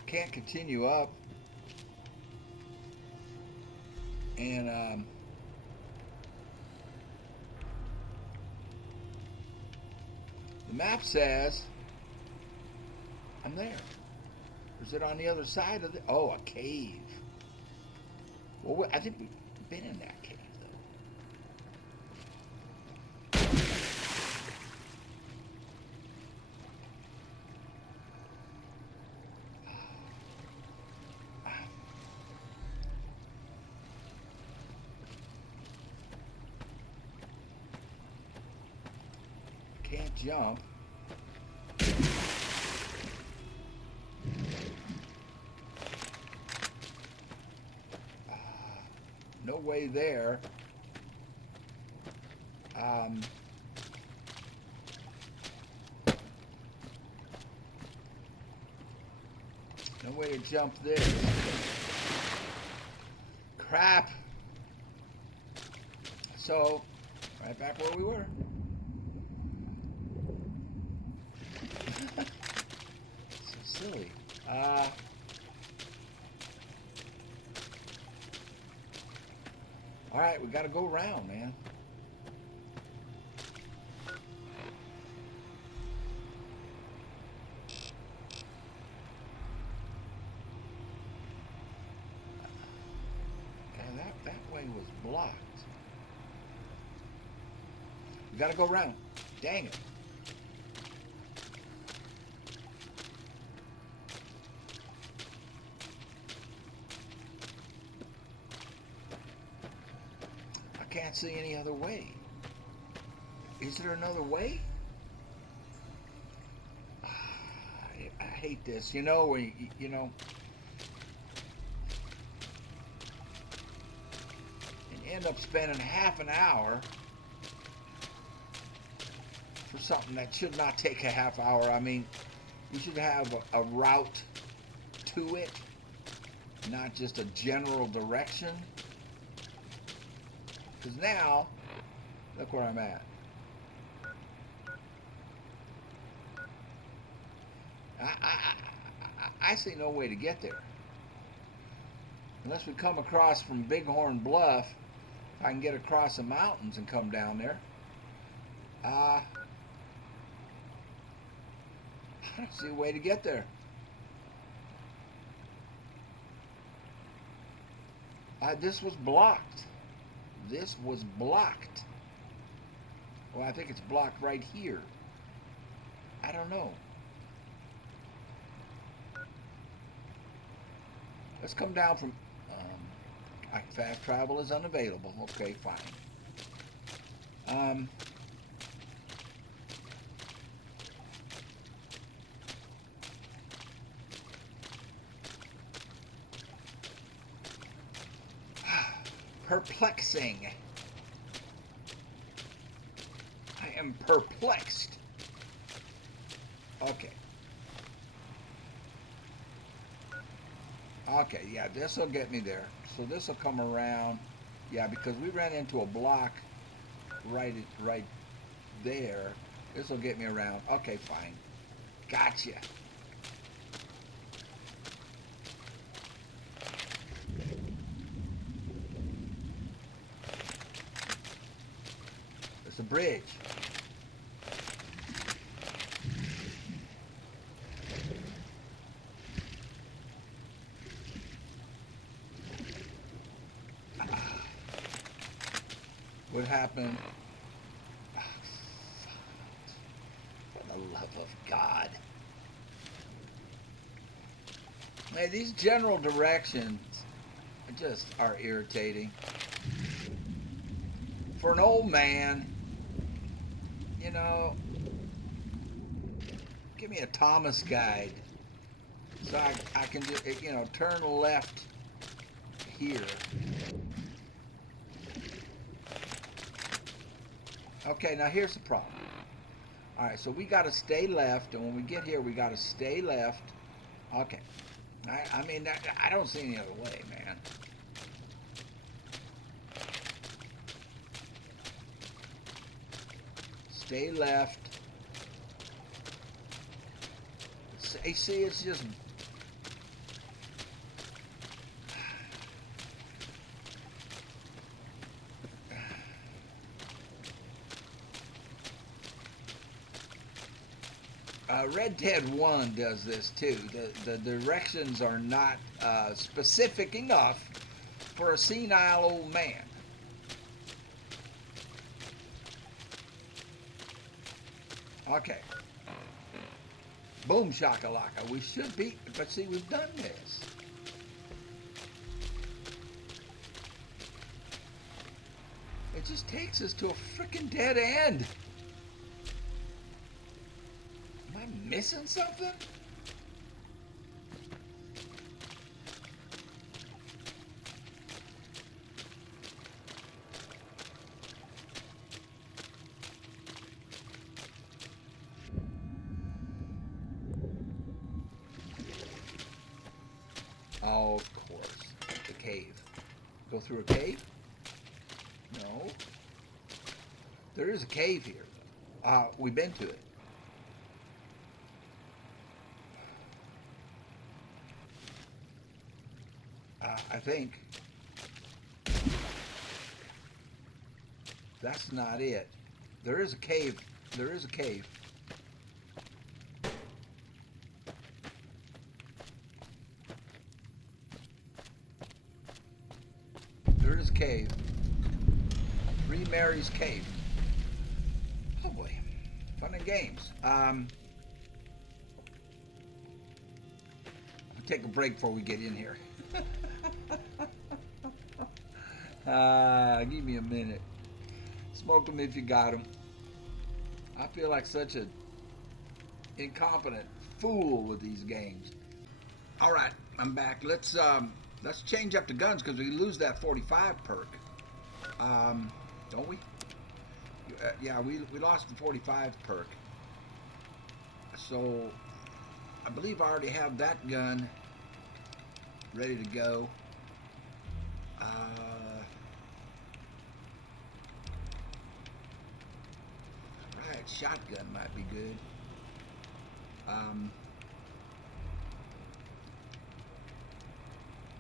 Can't continue up, and the map says I'm there. Or is it on the other side of the? Oh, a cave. Well, I think we've been in that cave though. Can't jump. No way there. No way to jump this. Crap. So, right back where we were. So silly. All right, we got to go around, man. That way was blocked. We got to go around. Dang it. I can't see any other way. Is there another way? I hate this. You know, when you know, and end up spending half an hour for something that should not take a half hour. I mean, we should have a route to it, not just a general direction. Because now, look where I'm at. I see no way to get there. Unless we come across from Bighorn Bluff, if I can get across the mountains and come down there. I don't see a way to get there. This was blocked. This was blocked. Well, I think it's blocked right here. I don't know. Let's come down from... fast travel is unavailable. Okay, fine. Perplexing. I am perplexed. Okay. Okay, yeah, this will get me there. So this will come around. Yeah, because we ran into a block right there. This will get me around. Okay, fine. Gotcha. It's a bridge. What happened? For the love of God. Man, these general directions just are irritating. For an old man, you know, give me a Thomas guide so I can just, you know, turn left here. Okay, now here's the problem. All right, so we got to stay left, and when we get here, we got to stay left. Okay. I mean, I don't see any other way, man. Stay left. See, it's just... Red Dead 1 does this too. The directions are not specific enough for a senile old man. Okay. Boom shakalaka. We should be, but see, we've done this. It just takes us to a freaking dead end. missing something? Oh, of course. The cave. Go through a cave? No. There is a cave here. We've been to it. I think. That's not it. There is a cave. There is a cave. There is a cave. Three Mary's Cave. Oh boy. Fun and games. I'll take a break before we get in here. Give me a minute. Smoke them if you got them. I feel like such a incompetent fool with these games. All right, I'm back. Let's change up the guns because we lose that 45 perk. Don't we? Yeah, we lost the 45 perk. So I believe I already have that gun ready to go. Right, shotgun might be good.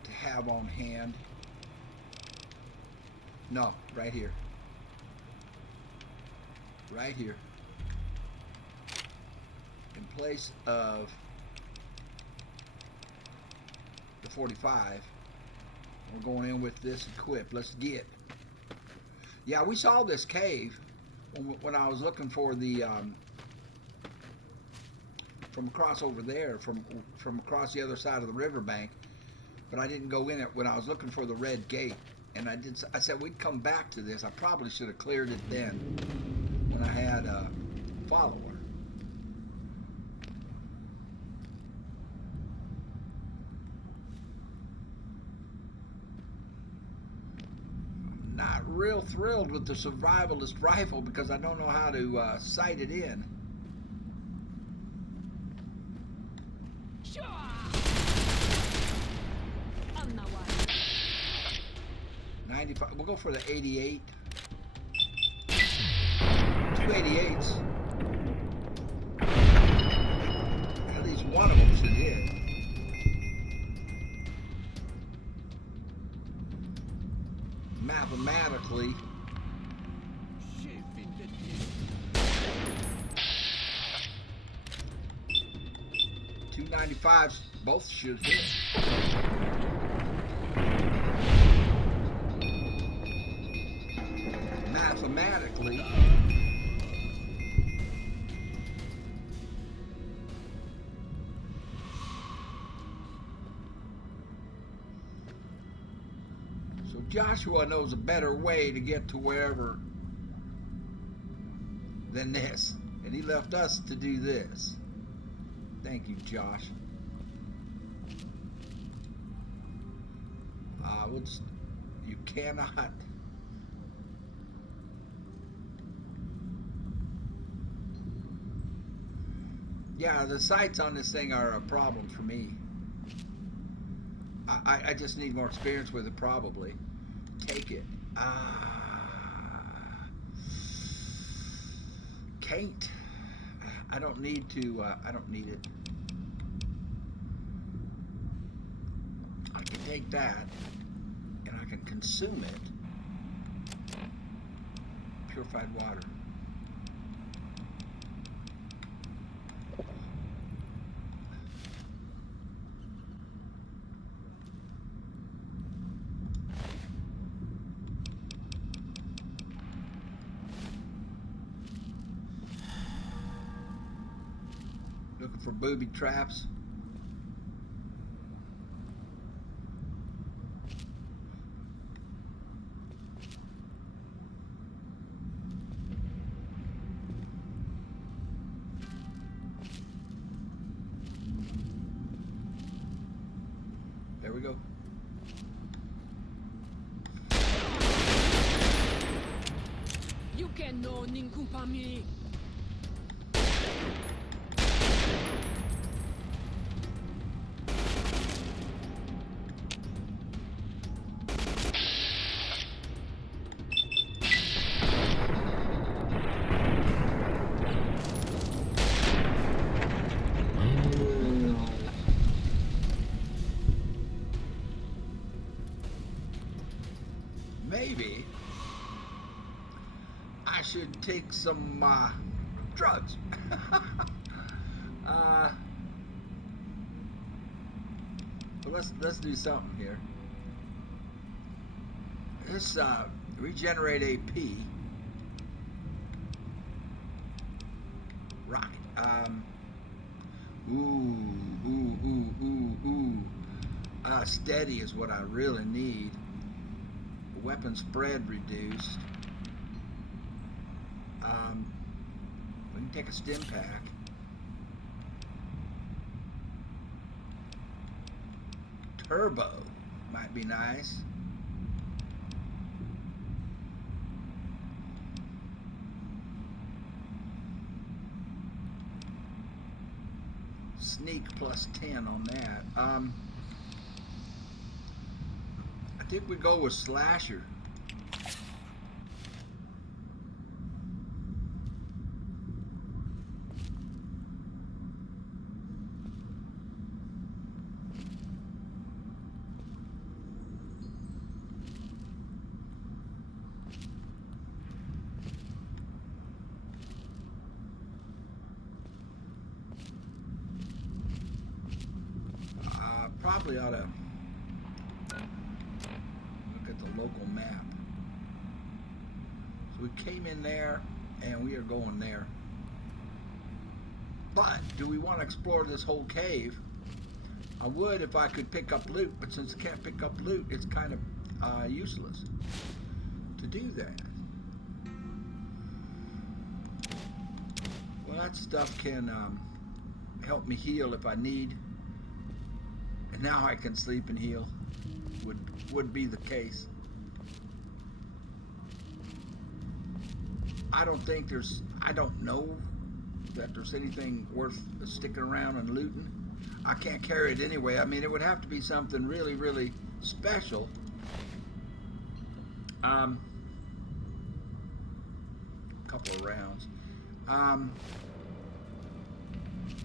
To have on hand. No, right here. Right here. In place of the 45, we're going in with this equipped. Let's get. Yeah, we saw this cave when I was looking for the from across over there, from across the other side of the riverbank, but I didn't go in it when I was looking for the red gate. And I said we'd come back to this. I probably should have cleared it then when I had a follower. I'm not real thrilled with the survivalist rifle because I don't know how to sight it in. 95. We'll go for the 88. 288s. At least one of them should hit. Mathematically. 295s both should hit. Mathematically. So Joshua knows a better way to get to wherever than this. And he left us to do this. Thank you, Josh. You cannot. Yeah, the sights on this thing are a problem for me. I just need more experience with it, probably. Take it. Can't. I don't need to. I don't need it. I can take that, and I can consume it. Purified water. Looking for booby traps. go. You can know Ninkumpami. Maybe I should take some drugs. Well, let's do something here. This regenerate AP. Right. Steady is what I really need. Weapon spread reduced. We can take a stim pack. Turbo might be nice. Sneak plus 10 on that. I think we go with Slasher. Probably ought to look at the local map. So we came in there and we are going there. But do we want to explore this whole cave? I would if I could pick up loot, but since I can't pick up loot, it's kind of useless to do that. Well, that stuff can help me heal if I need. And now I can sleep and heal. Would be the case. I don't know that there's anything worth sticking around and looting. I can't carry it anyway. I mean, it would have to be something really, really special. Couple of rounds. And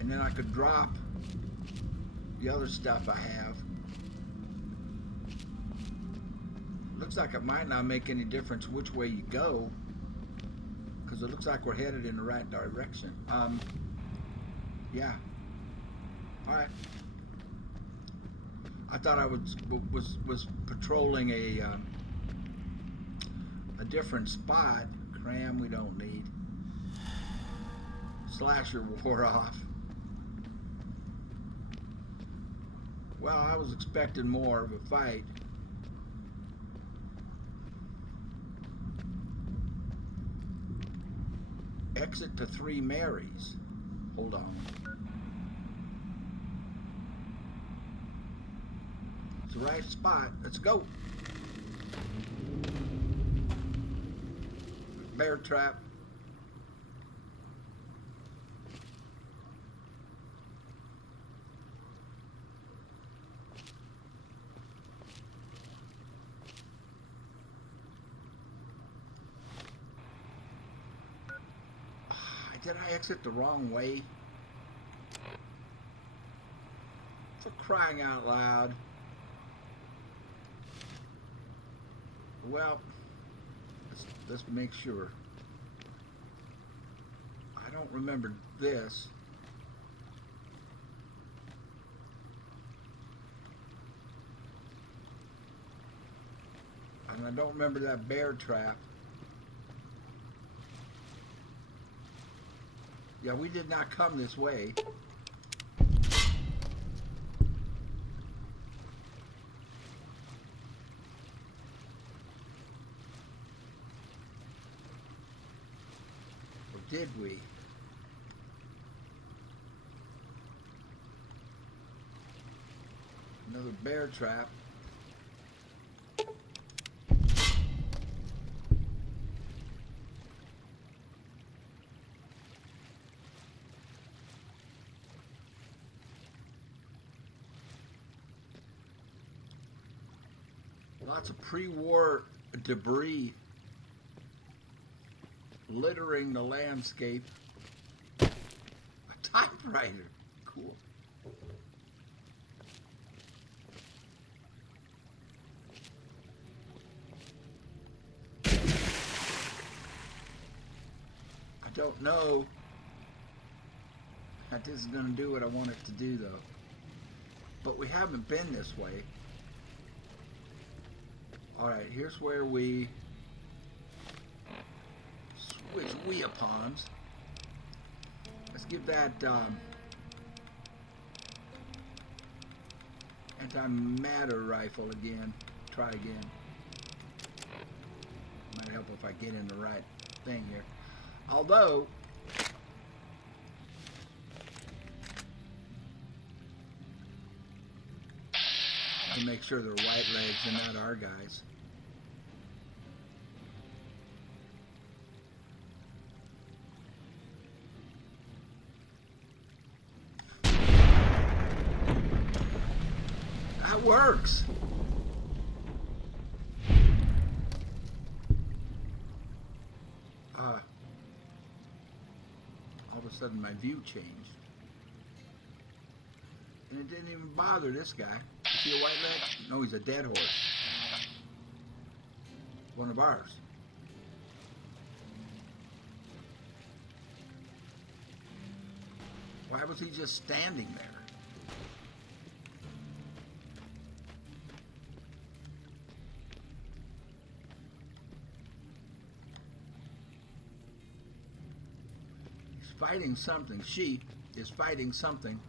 then I could drop the other stuff I have. Looks like it might not make any difference which way you go, because it looks like we're headed in the right direction. Yeah. All right. I thought I was patrolling a different spot. Cram we don't need. Slasher wore off. Well, I was expecting more of a fight. Exit to 3 Marys. Hold on. It's the right spot. Let's go. Bear trap. Did I exit the wrong way? For crying out loud. Well, let's make sure. I don't remember this. And I don't remember that bear trap. Yeah, we did not come this way. Or did we? Another bear trap. Lots of pre-war debris littering the landscape. A typewriter. Cool. I don't know if this is going to do what I want it to do, though. But we haven't been this way. Alright, here's where we switch weapons. Let's give that antimatter rifle again. Try again. Might help if I get in the right thing here. Although, to make sure they're white legs and not our guys. That works. All of a sudden my view changed. And it didn't even bother this guy. You see a white leg? No, he's a dead horse. One of ours. Why was he just standing there? He's fighting something. She is fighting something.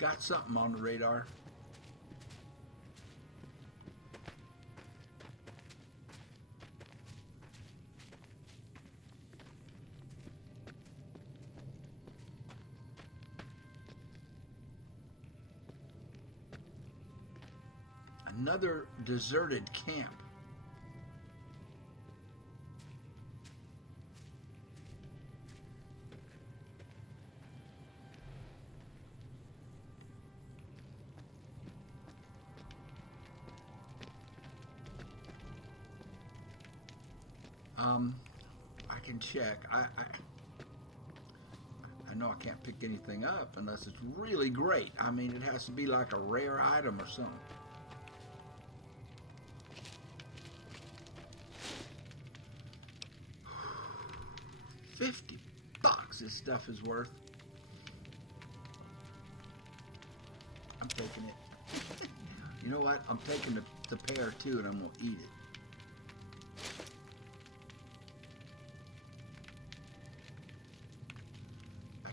Got something on the radar. Another deserted camp. I can check. I know I can't pick anything up unless it's really great. I mean, it has to be like a rare item or something. $50 this stuff is worth. I'm taking it. You know what? I'm taking the pear too, and I'm gonna eat it.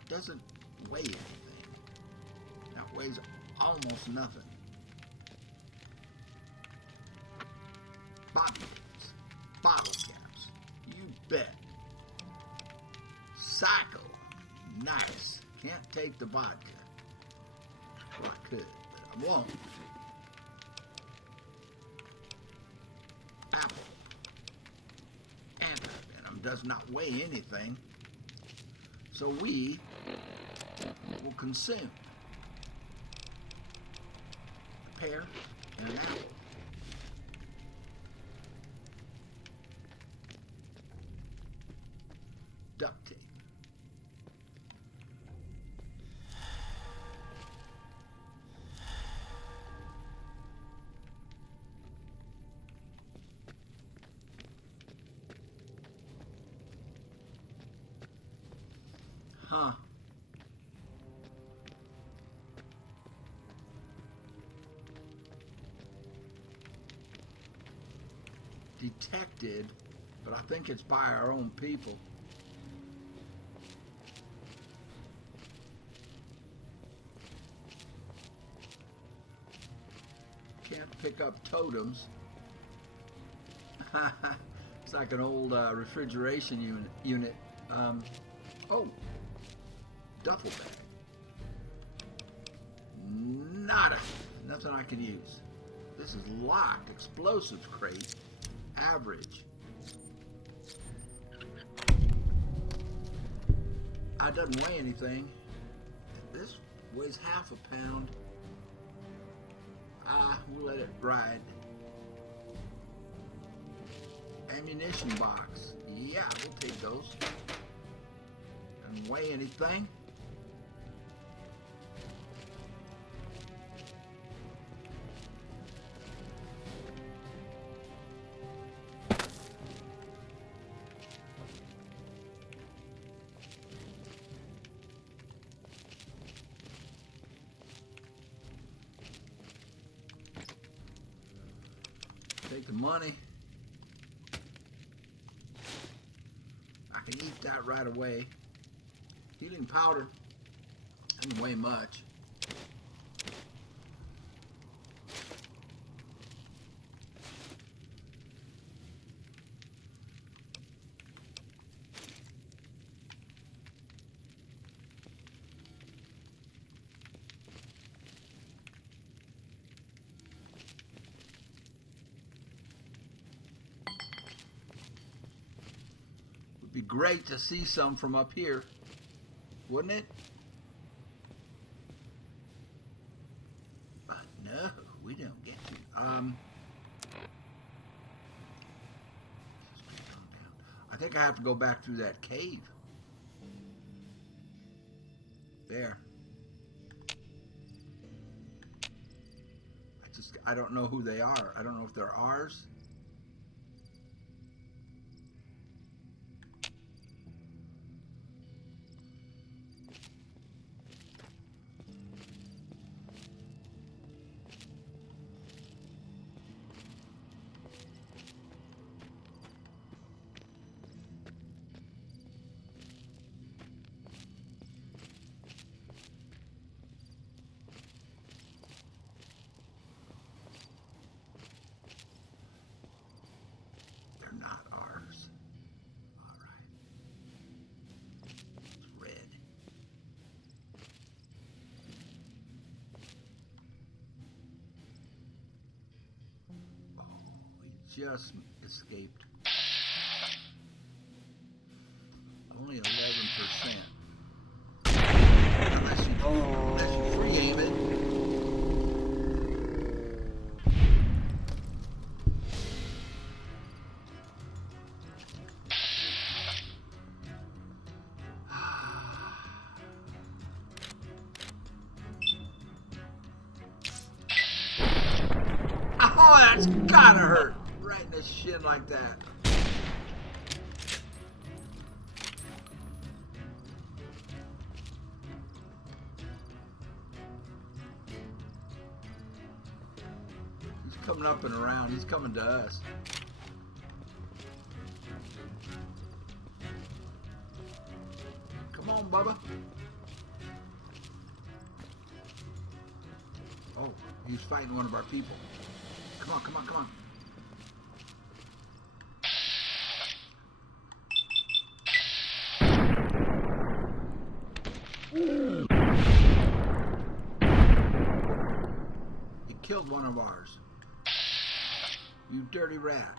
Doesn't weigh anything. That weighs almost nothing. Bobby pins, bottle caps, you bet. Psycho, nice. Can't take the vodka. Well, I could, but I won't. Apple, antivenom does not weigh anything. So we will consume a pear and an apple. Duct tape. Huh. Detected, but I think it's by our own people. Can't pick up totems. It's like an old refrigeration unit. Oh, duffel bag. Nada. Nothing I can use. This is locked. Explosives crate. Average. It doesn't weigh anything. This weighs half a pound. We'll let it ride. Ammunition box. Yeah, we'll take those. Doesn't weigh anything. Take the money. I can eat that right away. Healing powder doesn't weigh much. Would be great to see some from up here, wouldn't it? But no, we don't get to. I think I have to go back through that cave. There. I don't know who they are. I don't know if they're ours. Not ours. All right. It's red. Oh, we just escaped. Only 11%. Unless you free aim it. Oh, that's gotta hurt. Right in the shin like that. He's coming up and around. He's coming to us. Come on, Bubba. Oh, he's fighting one of our people. Come on, come on, come on. You killed one of ours. You dirty rat.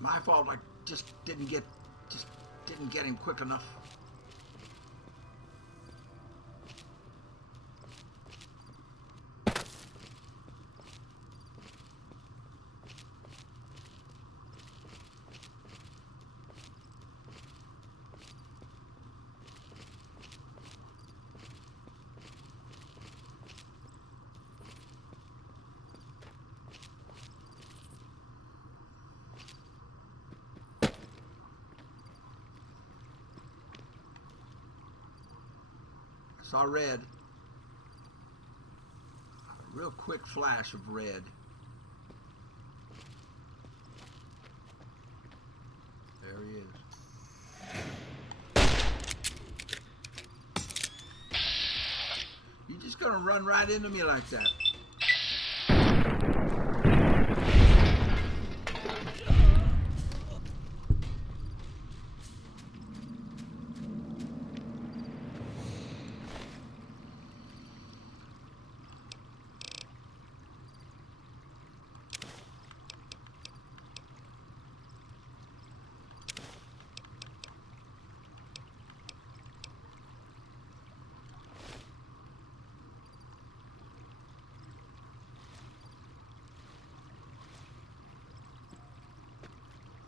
My fault. I just didn't get him quick enough. saw red. A real quick flash of red. There he is. You just gonna run right into me like that?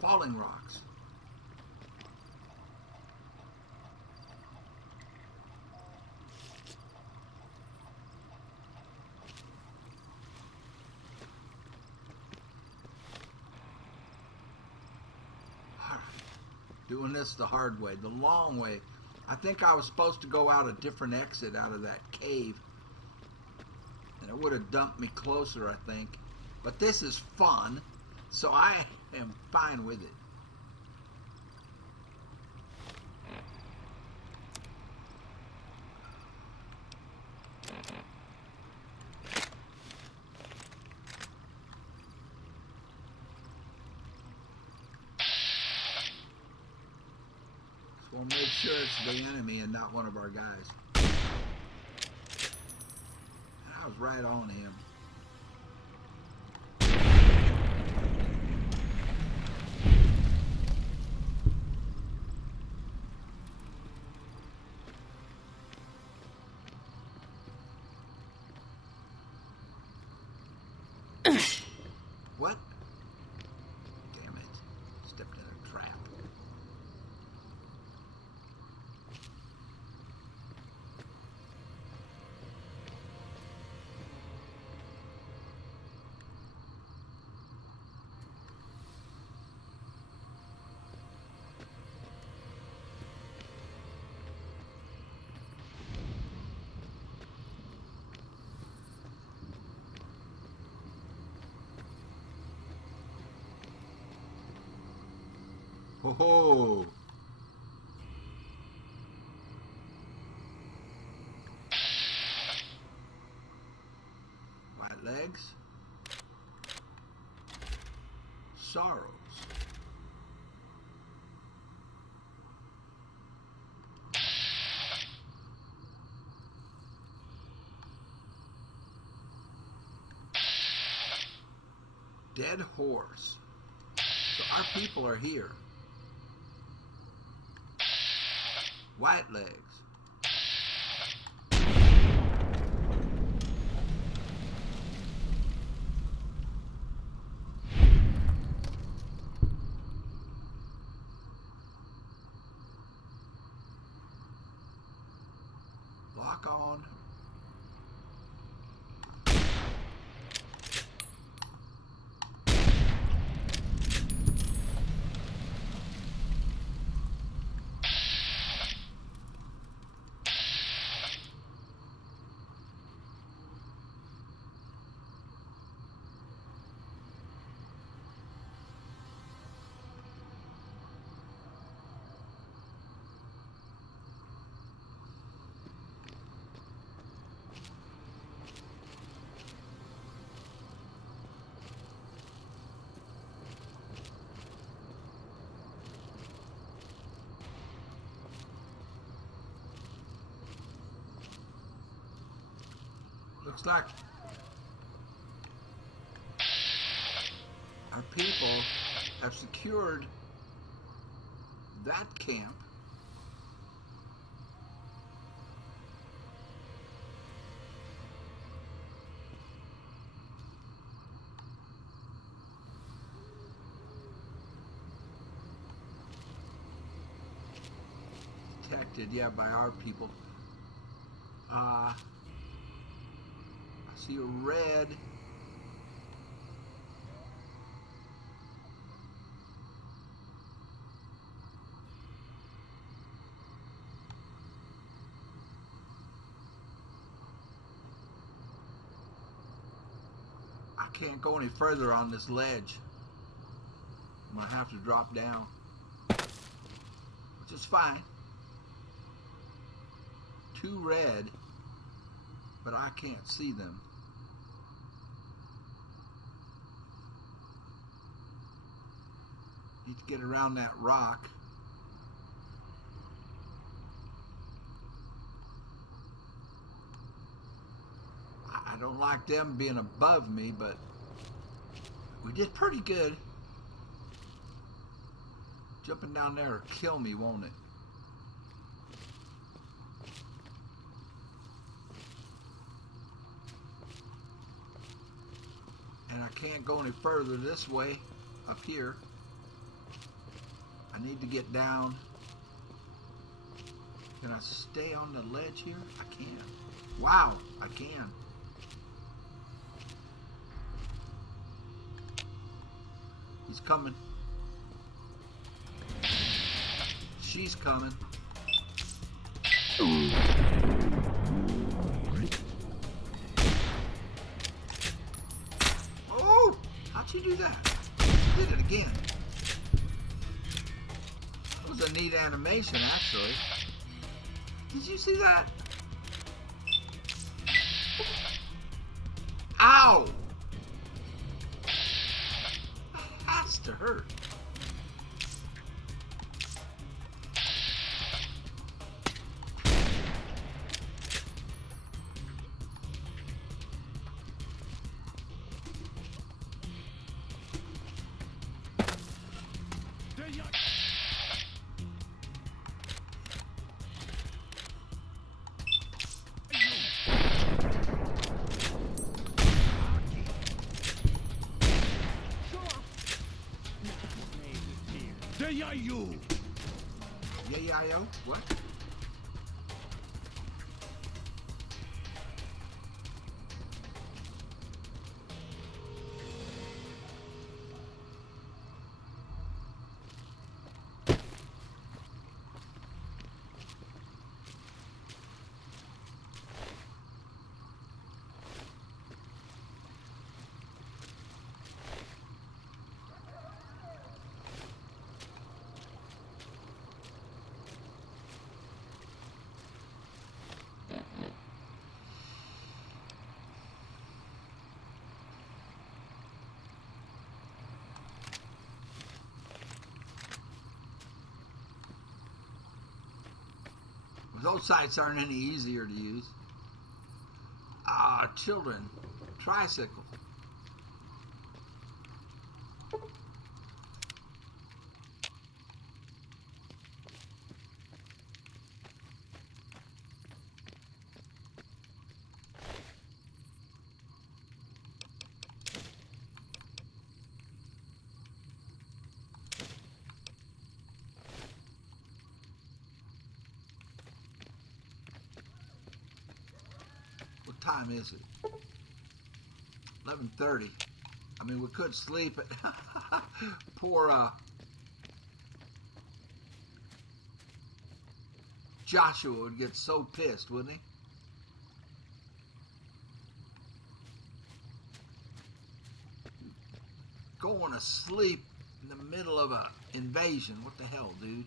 Falling rocks. Doing this the hard way, the long way. I think I was supposed to go out a different exit out of that cave. And it would have dumped me closer, I think. But this is fun, so I am fine with it. So we'll make sure it's the enemy and not one of our guys. I was right on him. What? Damn it. Stepped in a trap. Ho ho! White legs. Sorrows. Dead horse. So our people are here. White legs. Lock on. Looks like our people have secured that camp. Detected, yeah, by our people. I see a red. can't go any further on this ledge. I'm gonna have to drop down, which is fine. 2 red, but I can't see them. Need to get around that rock. I don't like them being above me, but we did pretty good. Jumping down there will kill me, won't it? And I can't go any further this way, up here. I need to get down. Can I stay on the ledge here? I can. Wow, I can. He's coming. She's coming. Oh! How'd she do that? Did it again. That was a neat animation, actually. Did you see that? Ow! Has to hurt. You. Yayo? What? Those sights aren't any easier to use. Ah, children. Tricycle. What time is it? 11:30. I mean, we could sleep it. Poor Joshua would get so pissed, wouldn't he? Going to sleep in the middle of a invasion. What the hell, dude?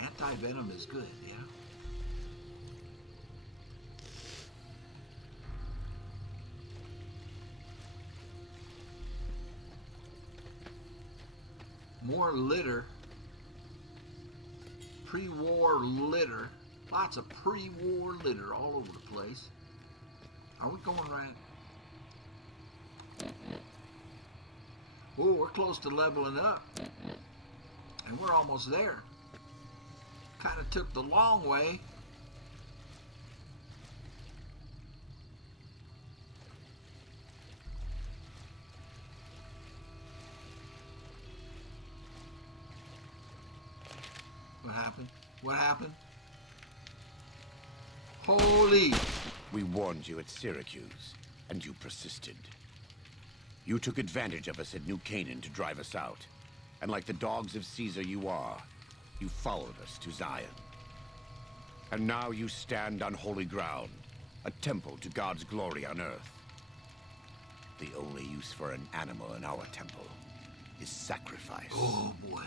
Anti-venom is good, yeah? More litter. Pre-war litter. Lots of pre-war litter all over the place. Are we going right? Oh, we're close to leveling up. And we're almost there. Kind of took the long way. What happened? What happened? Holy! We warned you at Syracuse, and you persisted. You took advantage of us at New Canaan to drive us out. And like the dogs of Caesar you are, you followed us to Zion. And now you stand on holy ground, a temple to God's glory on earth. The only use for an animal in our temple is sacrifice. Oh, boy.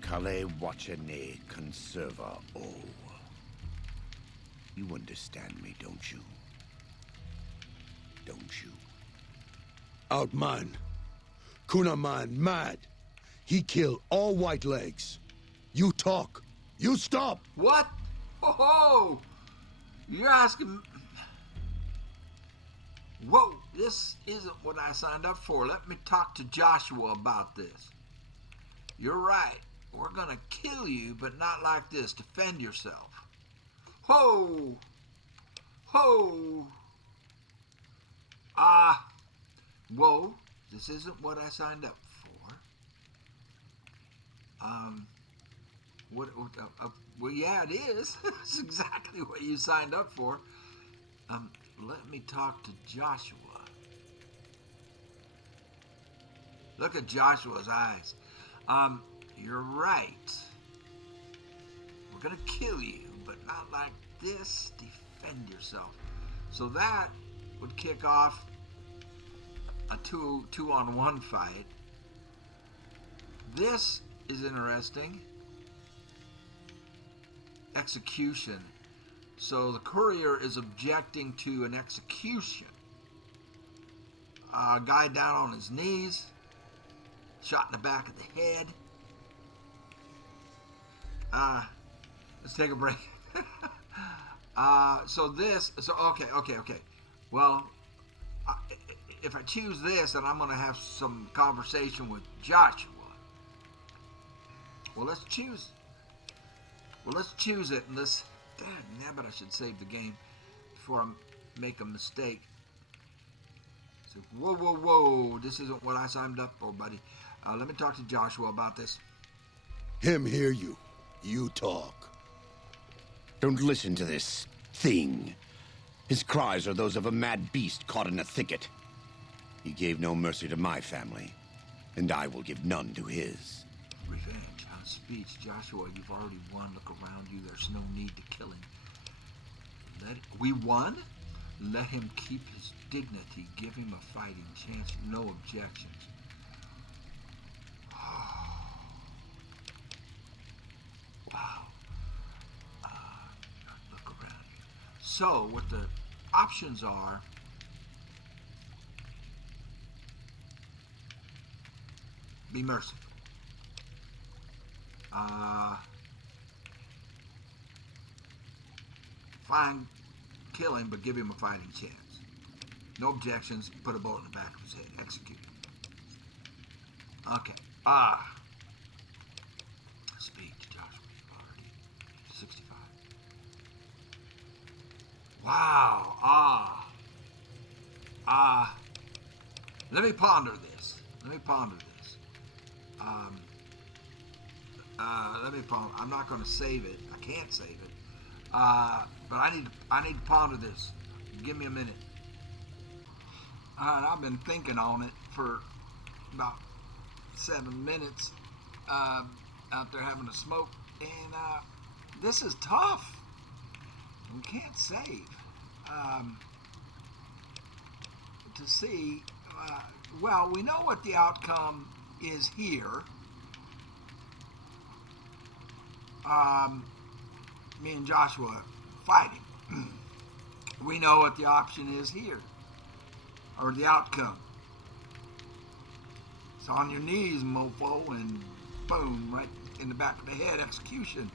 Kale wachane conserva o. You understand me, don't you? Don't you? Outman. Kunaman mad. He killed all Whitelegs. You talk. You stop. What? Oh, you're asking... Whoa, this isn't what I signed up for. Let me talk to Joshua about this. You're right. We're gonna kill you, but not like this. Defend yourself. Ho! Ho! Whoa, this isn't what I signed up for. Well, yeah, it is. It's exactly what you signed up for. Let me talk to Joshua. Look at Joshua's eyes. You're right. We're gonna kill you, but not like this. Defend yourself. So that would kick off a two-on-one fight. This is interesting. Execution. So the courier is objecting to an execution. A guy down on his knees, shot in the back of the head. Let's take a break. Okay. Well, if I choose this, then I'm going to have some conversation with Joshua. Well, let's choose it, and let's... But I should save the game before I make a mistake. So, whoa. This isn't what I signed up for, buddy. Let me talk to Joshua about this. Him hear you. You talk. Don't listen to this thing. His cries are those of a mad beast caught in a thicket. He gave no mercy to my family, and I will give none to his. Revenge. Speech, Joshua, you've already won. Look around you. There's no need to kill him. We won? Let him keep his dignity. Give him a fighting chance. No objections. Wow. Look around you. So, what the options are... Be merciful. Fine, kill him, but give him a fighting chance. No objections, put a bullet in the back of his head, execute him. Okay, speech, Joshua, already 65. Wow, let me ponder this. I'm not going to save it. I can't save it. But I need to ponder this. Give me a minute. I've been thinking on it for about 7 minutes. Out there having a smoke, and this is tough. We can't save. To see. Well, we know what the outcome is here. Me and Joshua fighting. We know what the option is here, or the outcome. It's on your knees, mofo, and boom, right in the back of the head, execution.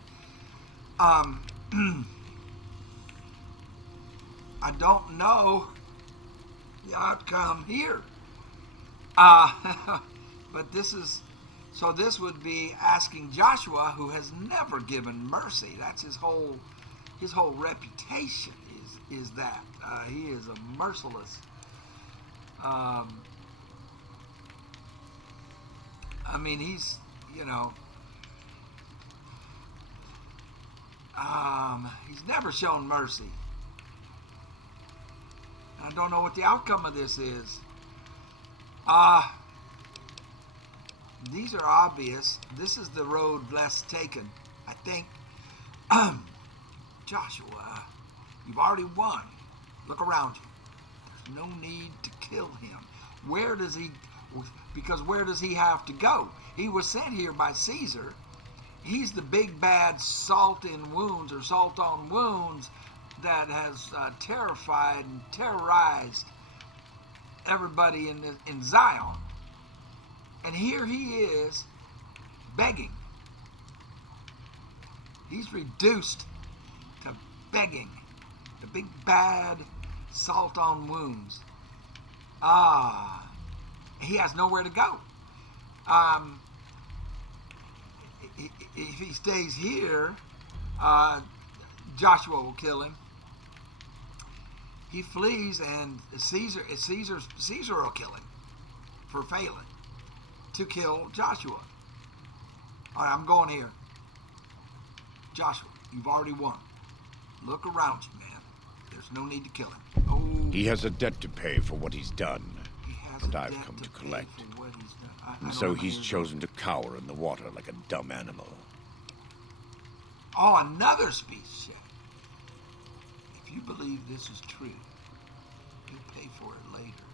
I don't know the outcome here. But this is... So this would be asking Joshua, who has never given mercy. That's his whole reputation is that he is a merciless. I mean, he's he's never shown mercy. I don't know what the outcome of this is. These are obvious. This is the road less taken, I think. Joshua, you've already won. Look around you. There's no need to kill him. Where does he have to go? He was sent here by Caesar. He's the big bad salt in wounds, or salt on wounds, that has terrified and terrorized everybody in Zion. And here he is begging. He's reduced to begging. The big bad salt on wounds. He has nowhere to go. If he stays here, Joshua will kill him. He flees, and Caesar will kill him for failing to kill Joshua. All right, I'm going here. Joshua, you've already won. Look around you, man. There's no need to kill him. Oh, He has a debt to pay for what he's done, he has and a I've debt come to pay collect. for what he's done. I And don't so know he's how chosen to cower in the water like a dumb animal. Oh, another speech. If you believe this is true, you'll pay for it later.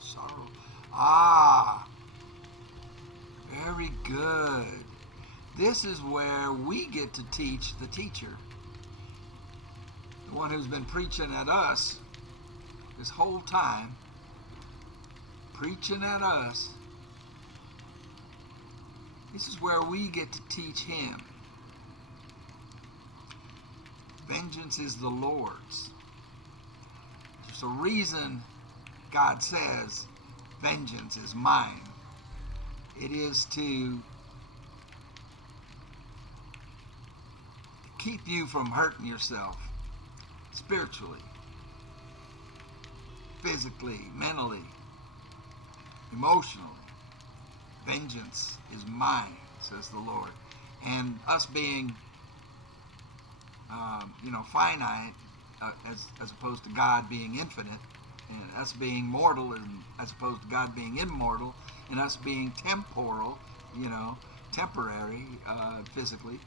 Sorrow. Very good. This is where we get to teach the teacher, the one who's been preaching at us this whole time, preaching at us. This is where we get to teach him. Vengeance is the Lord's. There's a reason God says, vengeance is mine. It is to keep you from hurting yourself spiritually, physically, mentally, emotionally. Vengeance is mine, says the Lord. And us being finite, as opposed to God being infinite, and us being mortal, and as opposed to God being immortal, and us being temporal, temporary, physically,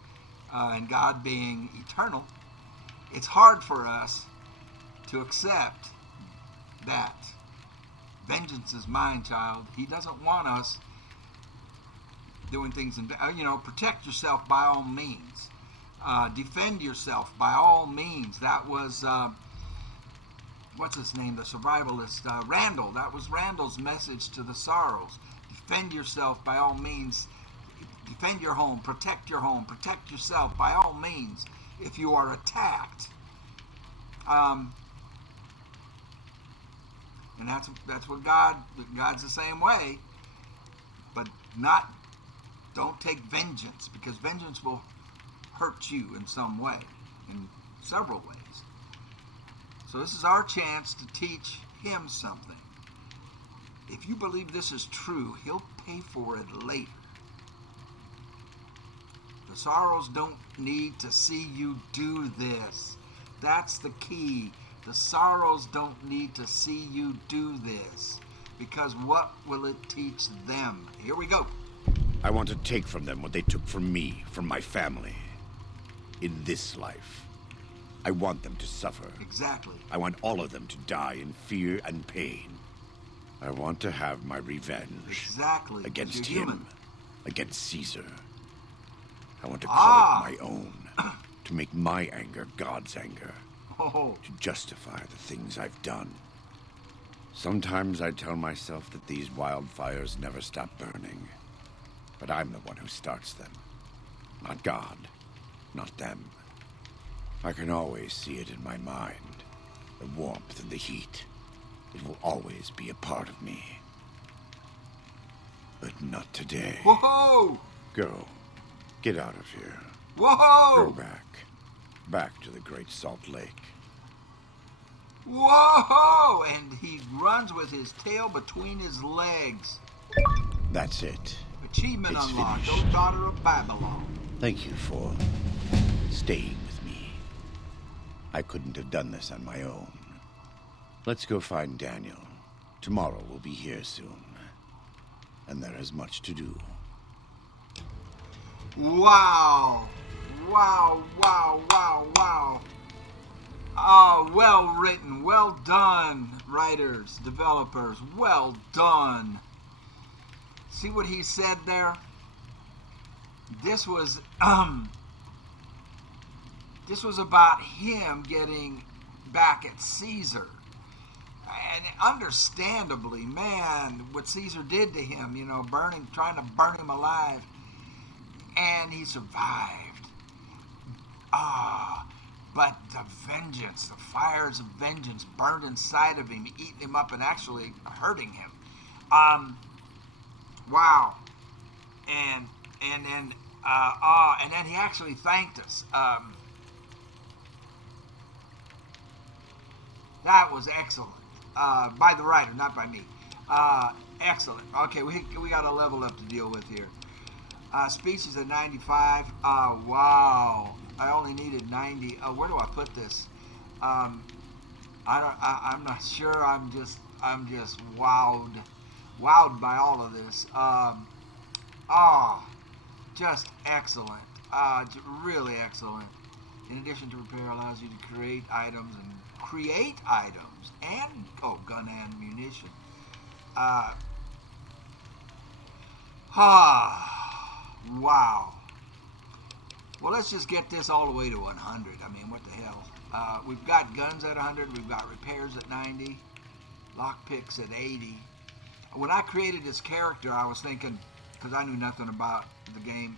and God being eternal. It's hard for us to accept that. Vengeance is mine, child. He doesn't want us doing things protect yourself by all means. Defend yourself by all means. That was, what's his name, the survivalist, Randall. That was Randall's message to the Sorrows. Defend yourself by all means. Defend your home, protect yourself by all means if you are attacked. And that's what God's the same way, but don't take vengeance, because vengeance will hurt you in some way, in several ways. So this is our chance to teach him something. If you believe this is true, he'll pay for it later. The Sorrows don't need to see you do this. That's the key. The Sorrows don't need to see you do this, because what will it teach them? Here we go. I want to take from them what they took from me, from my family. In this life, I want them to suffer. Exactly. I want all of them to die in fear and pain. I want to have my revenge. Exactly. Against You're him. human. Against Caesar. I want to call it my own. To make my anger God's anger. Oh. To justify the things I've done. Sometimes I tell myself that these wildfires never stop burning. But I'm the one who starts them. Not God. Not them. I can always see it in my mind. The warmth and the heat. It will always be a part of me. But not today. Whoa! Go. Get out of here. Whoa! Go back. Back to the Great Salt Lake. Whoa! And he runs with his tail between his legs. That's it. Achievement It's unlocked, finished. O daughter of Babylon. Thank you for staying with me. I couldn't have done this on my own. Let's go find Daniel. Tomorrow we'll be here soon. And there is much to do. Wow. Wow, wow, wow, wow. Oh, well written. Well done, writers, developers. Well done. See what he said there? This was about him getting back at Caesar. And understandably, man, what Caesar did to him, you know, trying to burn him alive. And he survived. But the vengeance, the fires of vengeance burned inside of him, eating him up and actually hurting him. Wow. And then he actually thanked us. That was excellent. By the writer, not by me. Excellent. Okay, we got a level up to deal with here. Speech is at 95. Wow. I only needed 90. Where do I put this? I'm not sure. I'm just wowed by all of this. Just excellent. Really excellent. In addition to repair, allows you to create items and gun and munition. Wow. Well, let's just get this all the way to 100. I mean, what the hell? We've got guns at 100. We've got repairs at 90. Lockpicks at 80. When I created this character, I was thinking, because I knew nothing about the game,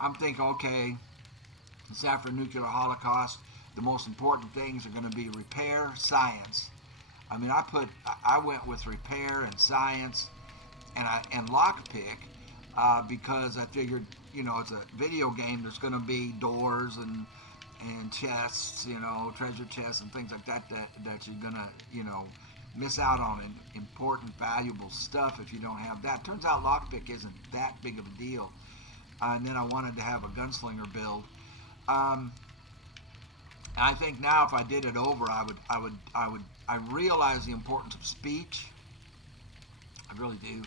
I'm thinking, okay, it's after a nuclear holocaust. The most important things are going to be repair, science. I mean, I went with repair and science and lockpick because I figured, you know, it's a video game. There's going to be doors and chests, you know, treasure chests and things like that you're going to, you know, miss out on important, valuable stuff if you don't have that. Turns out lockpick isn't that big of a deal. And then I wanted to have a gunslinger build. I think now if I did it over, I realize the importance of speech. I really do.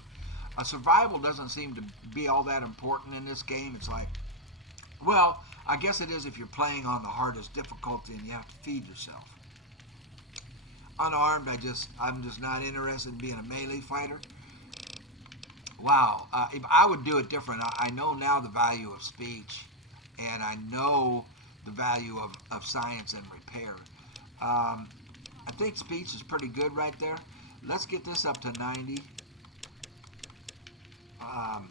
Survival doesn't seem to be all that important in this game. It's like, well, I guess it is if you're playing on the hardest difficulty and you have to feed yourself. Unarmed, I'm just not interested in being a melee fighter. Wow, if I would do it different. I know now the value of speech, and I know the value of science and repair. I think speech is pretty good right there. Let's get this up to 90. I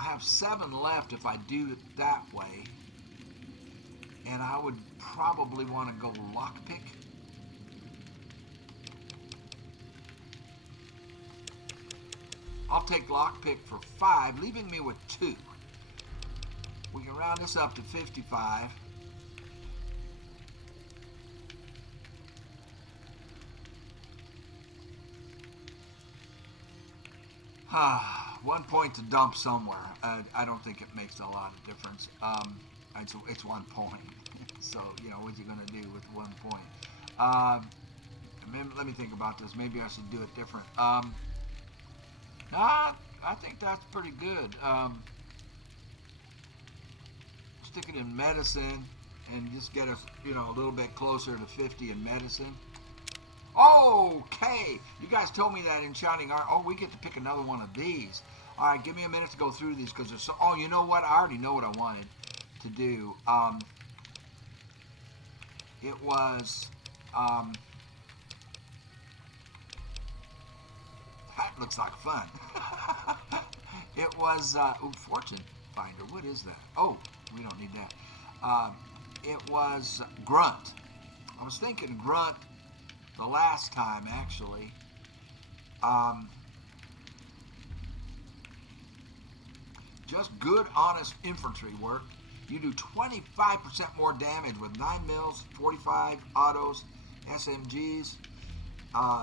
have 7 left if I do it that way. And I would probably want to go lockpick. I'll take lockpick for 5, leaving me with 2. We can round this up to 55. 1 point to dump somewhere. I don't think it makes a lot of difference. It's 1 point. So, you know, what's he going to do with 1 point? Let me think about this. Maybe I should do it different. I think that's pretty good. Stick it in medicine and just get us, you know, a little bit closer to 50 in medicine. Okay, you guys told me that in Shining Art. Oh, we get to pick another one of these. All right, give me a minute to go through these because there's so. Oh, you know what? I already know what I wanted to do. It was. That looks like fun. It was. Fortune Finder. What is that? Oh, we don't need that. It was Grunt. I was thinking Grunt. The last time, actually, just good, honest infantry work. You do 25% more damage with 9 mils, 45 autos, SMGs,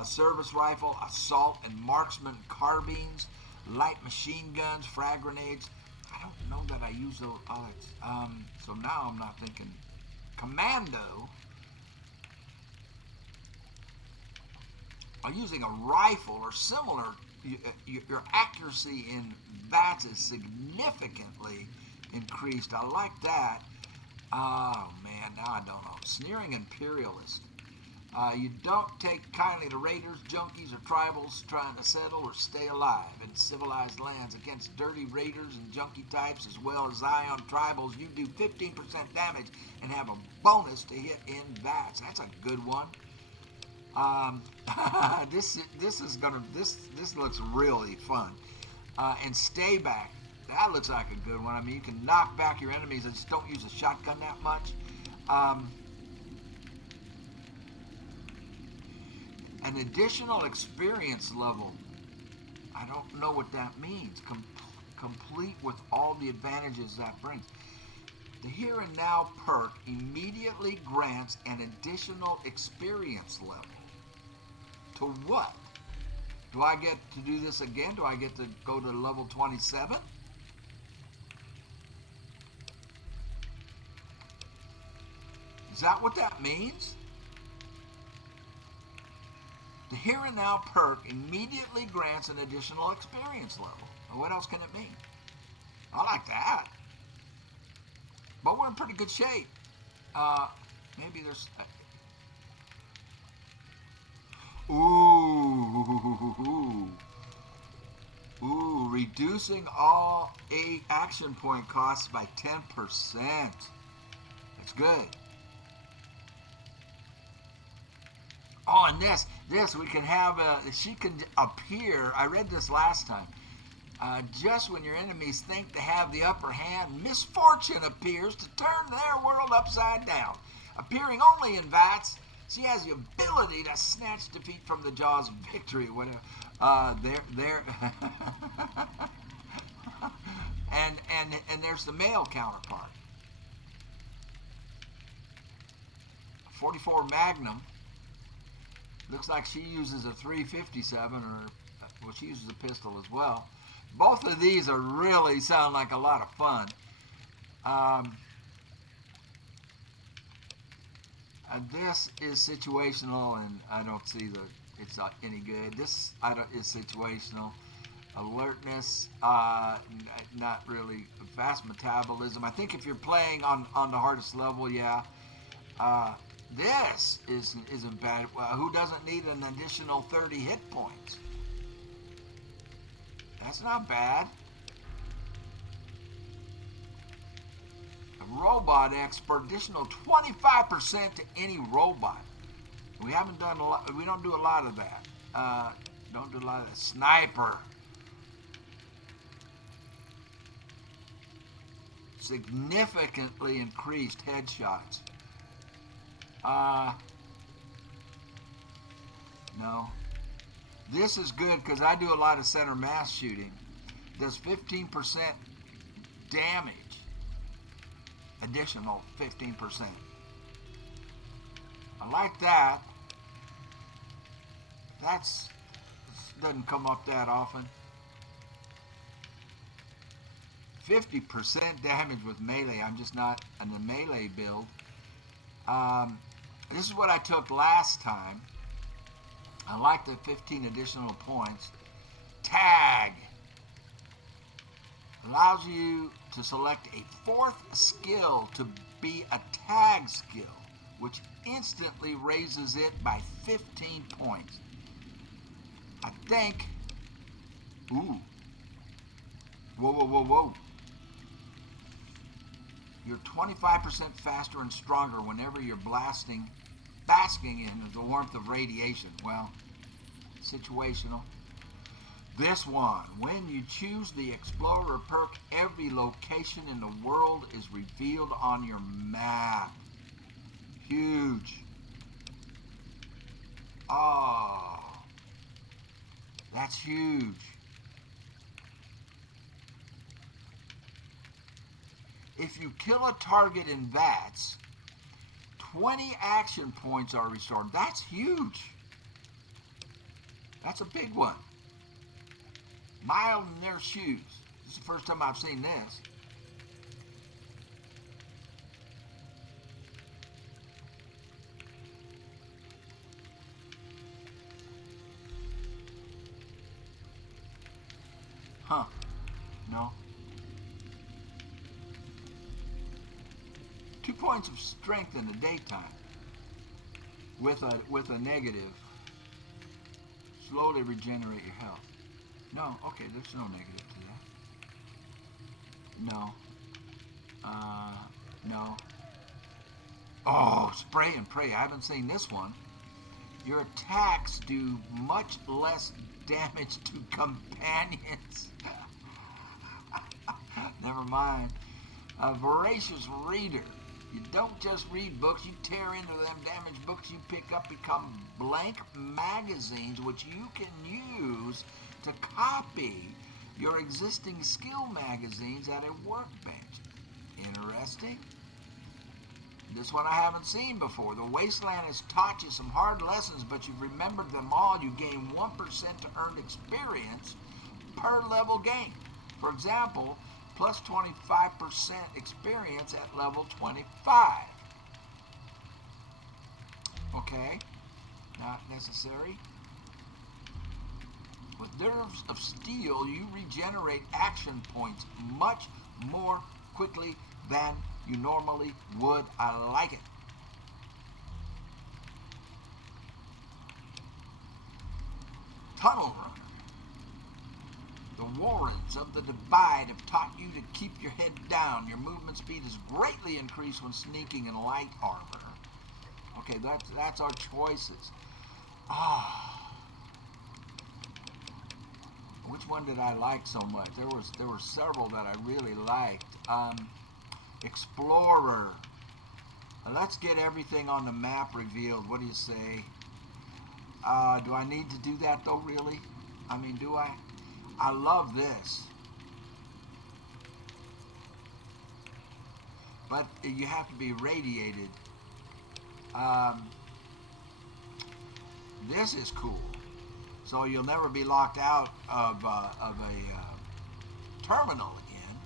service rifle, assault and marksman carbines, light machine guns, frag grenades. I don't know that I use those. So now I'm not thinking commando. using a rifle or similar, your accuracy in VATS is significantly increased. I like that. Oh man, now I don't know. Sneering imperialist. You don't take kindly to raiders, junkies, or tribals trying to settle or stay alive in civilized lands. Against dirty raiders and junkie types as well as Zion tribals, you do 15% damage and have a bonus to hit in VATS. That's a good one. This looks really fun. And stay back. That looks like a good one. I mean, you can knock back your enemies. I just don't use a shotgun that much. An additional experience level. I don't know what that means. Complete with all the advantages that brings. The Here and Now perk immediately grants an additional experience level. To what? Do I get to do this again? Do I get to go to level 27? Is that what that means? The Here and Now perk immediately grants an additional experience level. What else can it mean? I like that. But we're in pretty good shape. Maybe there's... Ooh, reducing all action point costs by 10%. That's good. Oh, and this we can have, she can appear, I read this last time, just when your enemies think they have the upper hand, misfortune appears to turn their world upside down. Appearing only in VATS, she has the ability to snatch defeat from the jaws of victory. Whatever. And there's the male counterpart. 44 Magnum. Looks like she uses a 357, well, she uses a pistol as well. Both of these are really sound like a lot of fun. This is situational, and I don't see it's not any good. This is situational. Alertness, not really. Fast metabolism. I think if you're playing on the hardest level, yeah. This isn't bad. Who doesn't need an additional 30 hit points? That's not bad. A robot expert, additional 25% to any robot. We haven't done a lot. We don't do a lot of that. Don't do a lot of that. Sniper. Significantly increased headshots. No. This is good because I do a lot of center mass shooting. Does 15% damage. Additional 15%. I like that. That's doesn't come up that often. 50% damage with melee. I'm just not in the melee build. This is what I took last time. I like the 15 additional points. Tag allows you to select a fourth skill to be a tag skill, which instantly raises it by 15 points. I think. Ooh. Whoa. You're 25% faster and stronger whenever you're basking in the warmth of radiation. Well, situational. This one, when you choose the Explorer perk, every location in the world is revealed on your map. Huge. Oh, that's huge. If you kill a target in VATS, 20 action points are restored. That's huge. That's a big one. Mild in their shoes. This is the first time I've seen this. Huh. No. 2 points of strength in the daytime with a negative. Slowly regenerate your health. No, okay, there's no negative to that. No. No. Oh, spray and pray. I haven't seen this one. Your attacks do much less damage to companions. Never mind. A voracious reader. You don't just read books, you tear into them damaged books you pick up become blank magazines which you can use to copy your existing skill magazines at a workbench. Interesting. This one I haven't seen before. The Wasteland has taught you some hard lessons, but you've remembered them all. You gain 1% to earn experience per level gain. For example, plus 25% experience at level 25. Okay, not necessary. With Nerves of Steel, you regenerate action points much more quickly than you normally would. I like it. Tunnel Runner. The Warrens of the Divide have taught you to keep your head down. Your movement speed is greatly increased when sneaking in light armor. Okay, that's our choices. Which one did I like so much? There were several that I really liked. Explorer. Let's get everything on the map revealed. What do you say? Do I need to do that though, really? I mean, do I? I love this. But you have to be radiated. This is cool. So you'll never be locked out of a terminal again.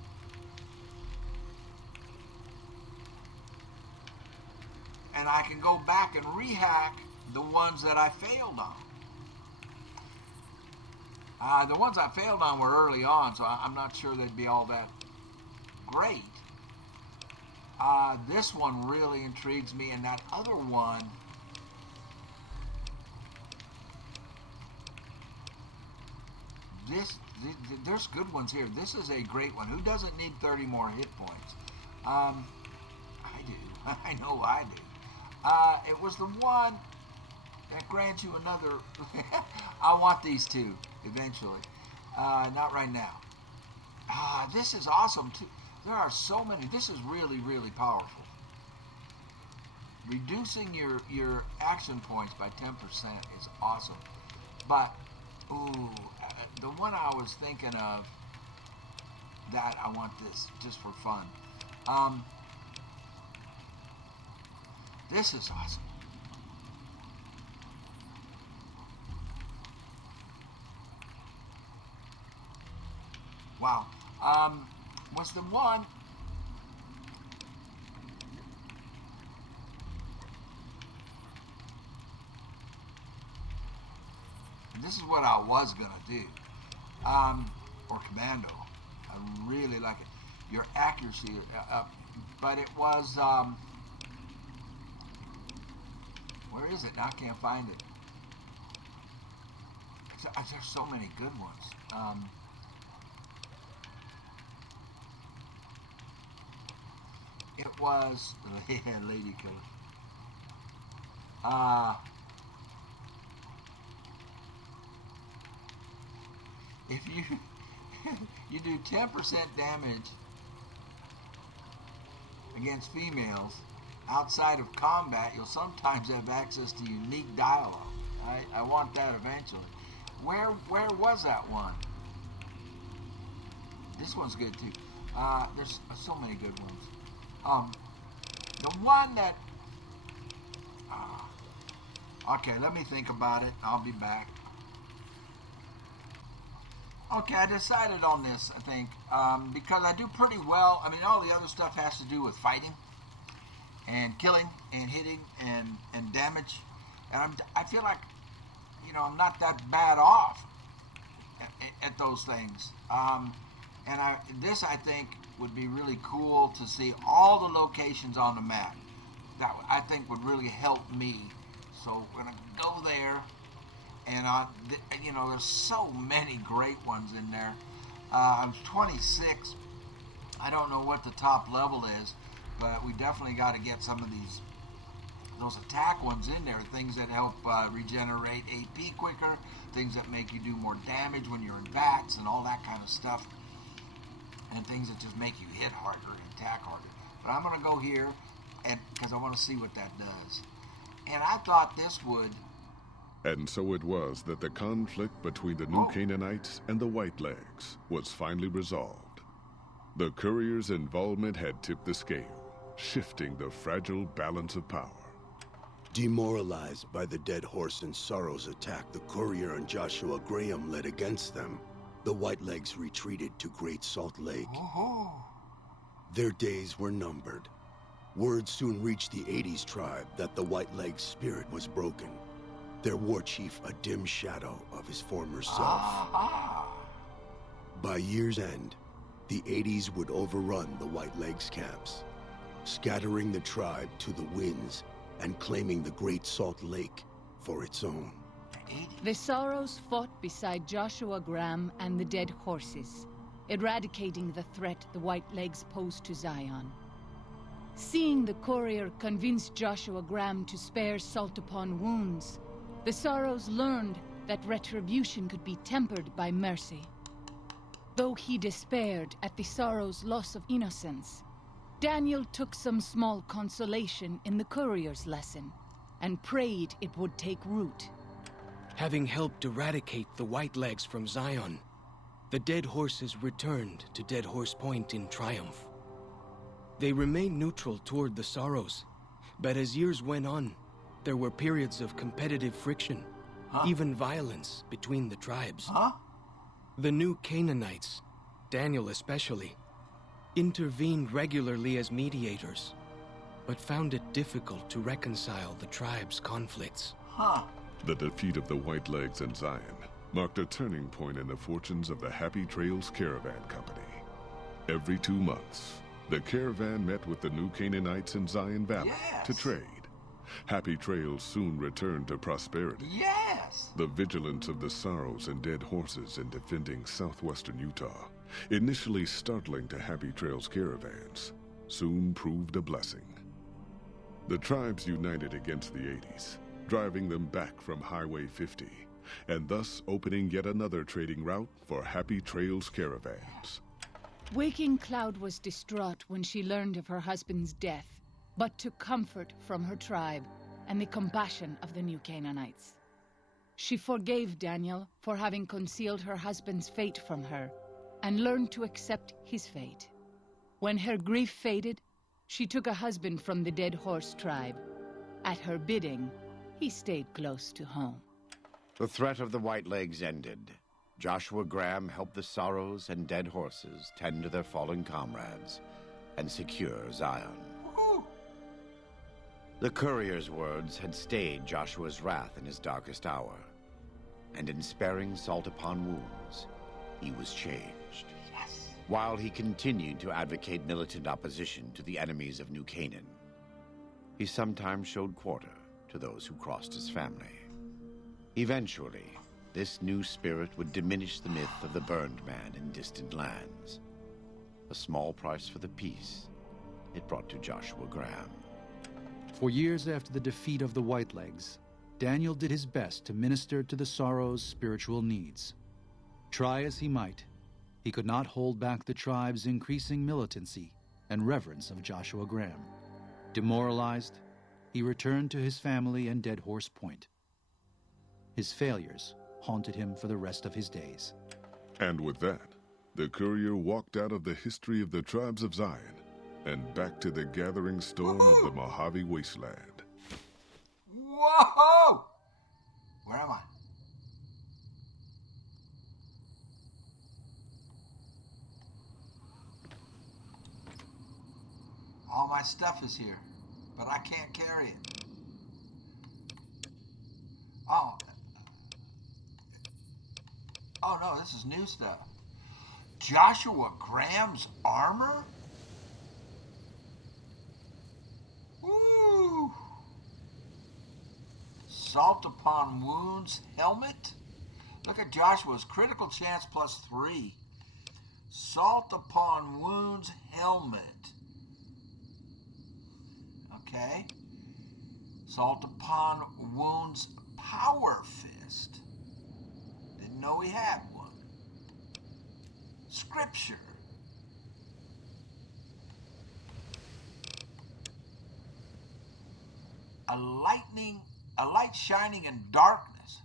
And I can go back and rehack the ones that I failed on. The ones I failed on were early on, so I'm not sure they'd be all that great. This one really intrigues me, and that other one, there's good ones here. This is a great one. Who doesn't need 30 more hit points? I do. I know I do. It was the one that grants you another. I want these two eventually. Not right now. This is awesome too. There are so many. This is really, really powerful. Reducing your action points by 10% is awesome. But, the one I was thinking of, that I want this just for fun. This is awesome. Wow. Was the one. This is what I was going to do. Or Commando. I really like it. Your accuracy. But it was. Where is it? Now I can't find it. There's so many good ones. It was Lady Killer. If you do 10% damage against females outside of combat, you'll sometimes have access to unique dialogue. I want that eventually. Where was that one? This one's good too. There's so many good ones. The one that. Okay, let me think about it. I'll be back. Okay, I decided on this, I think, because I do pretty well. I mean, all the other stuff has to do with fighting and killing and hitting and damage. And I feel like, I'm not that bad off. at those things. And this I think would be really cool to see all the locations on the map. That I think would really help me. So we're gonna go there, and you know, there's so many great ones in there. I'm 26. I don't know what the top level is, but we definitely got to get some of those attack ones in there. Things that help regenerate AP quicker, things that make you do more damage when you're in bats, and all that kind of stuff. And things that just make you hit harder and attack harder. But I'm gonna go here, and because I want to see what that does. And I thought this would. And so it was that the conflict between the New Canaanites and the Whitelegs was finally resolved. The courier's involvement had tipped the scale, shifting the fragile balance of power. Demoralized by the Dead Horse and Sorrow's attack the courier and Joshua Graham led against them, the Whitelegs retreated to Great Salt Lake. Their days were numbered. Word soon reached the 80s tribe that the Whitelegs' spirit was broken, their war chief a dim shadow of his former self. By year's end, the 80s would overrun the Whitelegs' camps, scattering the tribe to the winds and claiming the Great Salt Lake for its own. The Sorrows fought beside Joshua Graham and the Dead Horses, eradicating the threat the Whitelegs posed to Zion. Seeing the courier convince Joshua Graham to spare Salt upon Wounds, the Sorrows learned that retribution could be tempered by mercy. Though he despaired at the Sorrows' loss of innocence, Daniel took some small consolation in the courier's lesson and prayed it would take root. Having helped eradicate the Whitelegs from Zion, the Dead Horses returned to Dead Horse Point in triumph. They remained neutral toward the Sorrows, but as years went on, there were periods of competitive friction, even violence between the tribes. The New Canaanites, Daniel especially, intervened regularly as mediators, but found it difficult to reconcile the tribe's conflicts. The defeat of the Whitelegs in Zion marked a turning point in the fortunes of the Happy Trails Caravan Company. Every 2 months, the caravan met with the New Canaanites in Zion Valley to trade. Happy Trails soon returned to prosperity. The vigilance of the Sorrows and Dead Horses in defending southwestern Utah, initially startling to Happy Trails caravans, soon proved a blessing. The tribes united against the 80s, driving them back from Highway 50, and thus opening yet another trading route for Happy Trails caravans. Waking Cloud was distraught when she learned of her husband's death, but took comfort from her tribe and the compassion of the New Canaanites. She forgave Daniel for having concealed her husband's fate from her, and learned to accept his fate. When her grief faded, she took a husband from the Dead Horse tribe. At her bidding, he stayed close to home. The threat of the Whitelegs ended. Joshua Graham helped the Sorrows and Dead Horses tend to their fallen comrades and secure Zion. The courier's words had stayed Joshua's wrath in his darkest hour, and in sparing Salt upon Wounds, he was changed. While he continued to advocate militant opposition to the enemies of New Canaan, he sometimes showed quarter to those who crossed his family. Eventually, this new spirit would diminish the myth of the burned man in distant lands. A small price for the peace it brought to Joshua Graham. For years after the defeat of the Whitelegs, Daniel did his best to minister to the Sorrows' spiritual needs. Try as he might, he could not hold back the tribe's increasing militancy and reverence of Joshua Graham. Demoralized, he returned to his family and Dead Horse Point. His failures haunted him for the rest of his days. And with that, the courier walked out of the history of the tribes of Zion and back to the gathering storm of the Mojave wasteland. Whoa! Where am I? All my stuff is here, but I can't carry it. Oh. Oh no, this is new stuff. Joshua Graham's armor? Woo! Salt upon wounds helmet? Look at Joshua's critical chance +3. Salt upon wounds helmet. Okay. Salt upon wounds power fist. Didn't know he had one. Scripture. A light shining in darkness.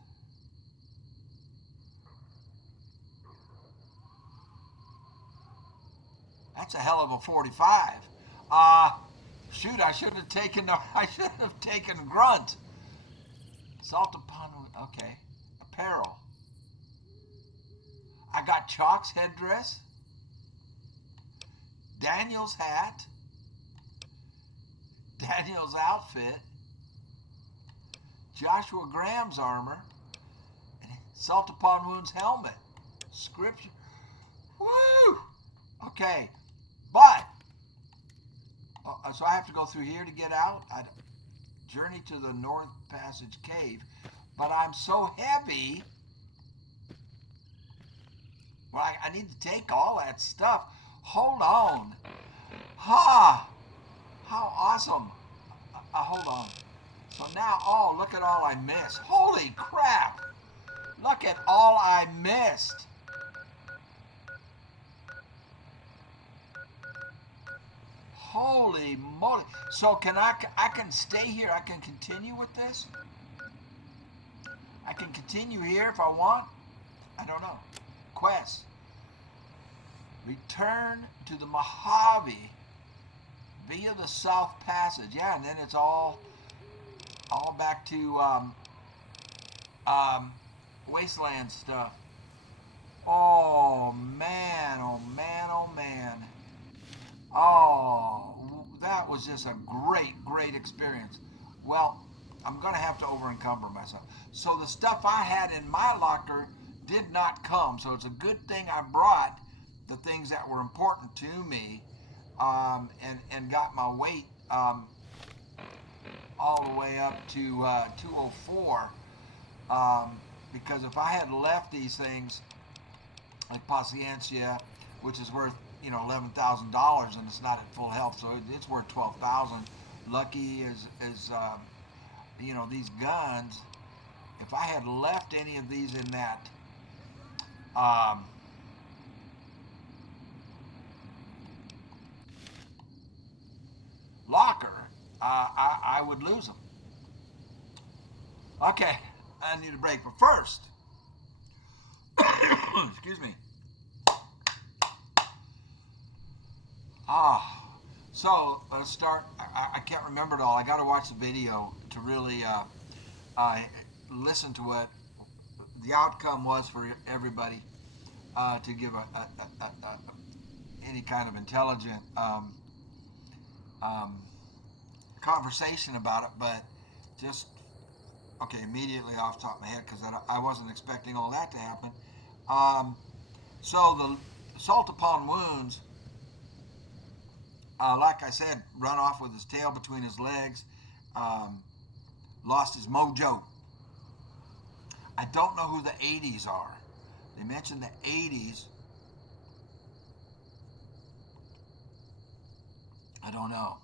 That's a hell of a 45. Shoot, I should have taken grunt. Salt upon, okay. Apparel. I got Chalk's headdress. Daniel's hat. Daniel's outfit. Joshua Graham's armor. And Salt upon wounds helmet. Scripture. Woo! Okay. But, so I have to go through here to get out. Journey to the North Passage Cave. But I'm so heavy. Well, I need to take all that stuff. Hold on. Ha! How awesome. Hold on. So now, oh, look at all I missed. Holy crap. Look at all I missed. Holy moly. So I can stay here. I can continue with this. I can continue here if I want. I don't know. Quest. Return to the Mojave via the South Passage. Yeah, and then it's all back to wasteland stuff. Oh man, oh man, oh man. Oh, that was just a great experience. Well, I'm going to have to over-encumber myself. So the stuff I had in my locker did not come. So it's a good thing I brought the things that were important to me and got my weight all the way up to 204. Because if I had left these things, like Paciencia, which is worth $11,000 and it's not at full health, so it's worth $12,000. Lucky is these guns. If I had left any of these in that locker, I would lose them. Okay, I need a break, but first, excuse me. So let's start. I can't remember it all. I got to watch the video to really listen to what the outcome was for everybody to give any kind of intelligent conversation about it. But just immediately off the top of my head, because I wasn't expecting all that to happen. So the assault upon wounds. Like I said, run off with his tail between his legs, lost his mojo. I don't know who the 80s are. They mentioned the 80s. I don't know.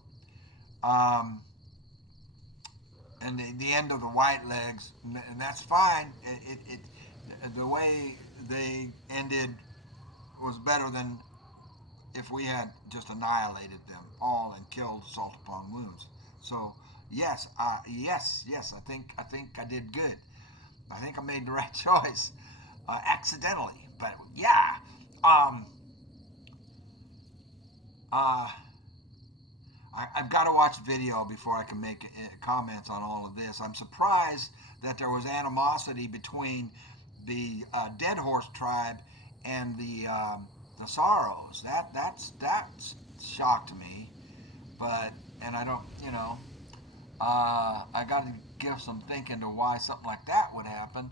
And the end of the white legs, and that's fine. The way they ended was better than if we had just annihilated them all and killed Salt upon wounds. So yes, yes, I think I did good. I think I made the right choice, accidentally, but yeah. I've got to watch video before I can make comments on all of this. I'm surprised that there was animosity between the Dead Horse tribe and the Sorrows. That's shocked me, and I don't, I got to give some thinking to why something like that would happen.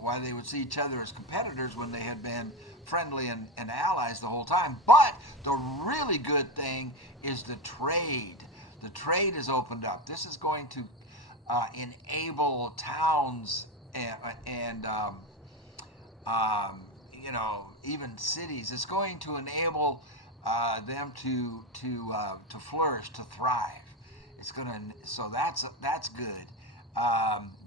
why they would see each other as competitors when they had been friendly and allies the whole time. But the really good thing is the trade. The trade is opened up. This is going to enable towns and you know, even cities. It's going to enable them to flourish, to thrive. It's gonna, so that's good.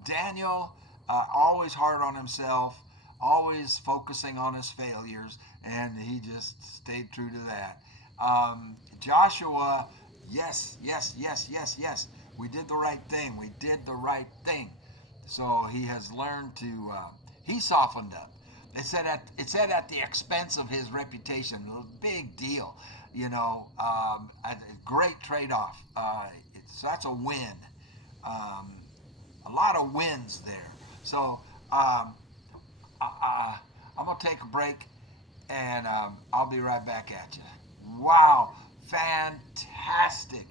Daniel, always hard on himself, always focusing on his failures, and he just stayed true to that. Joshua, yes. We did the right thing. We did the right thing. So he has learned to. He softened up. It said at the expense of his reputation. A big deal, you know. A great trade-off. So that's a win. A lot of wins there. So I'm gonna take a break, and I'll be right back at you. Wow, fantastic!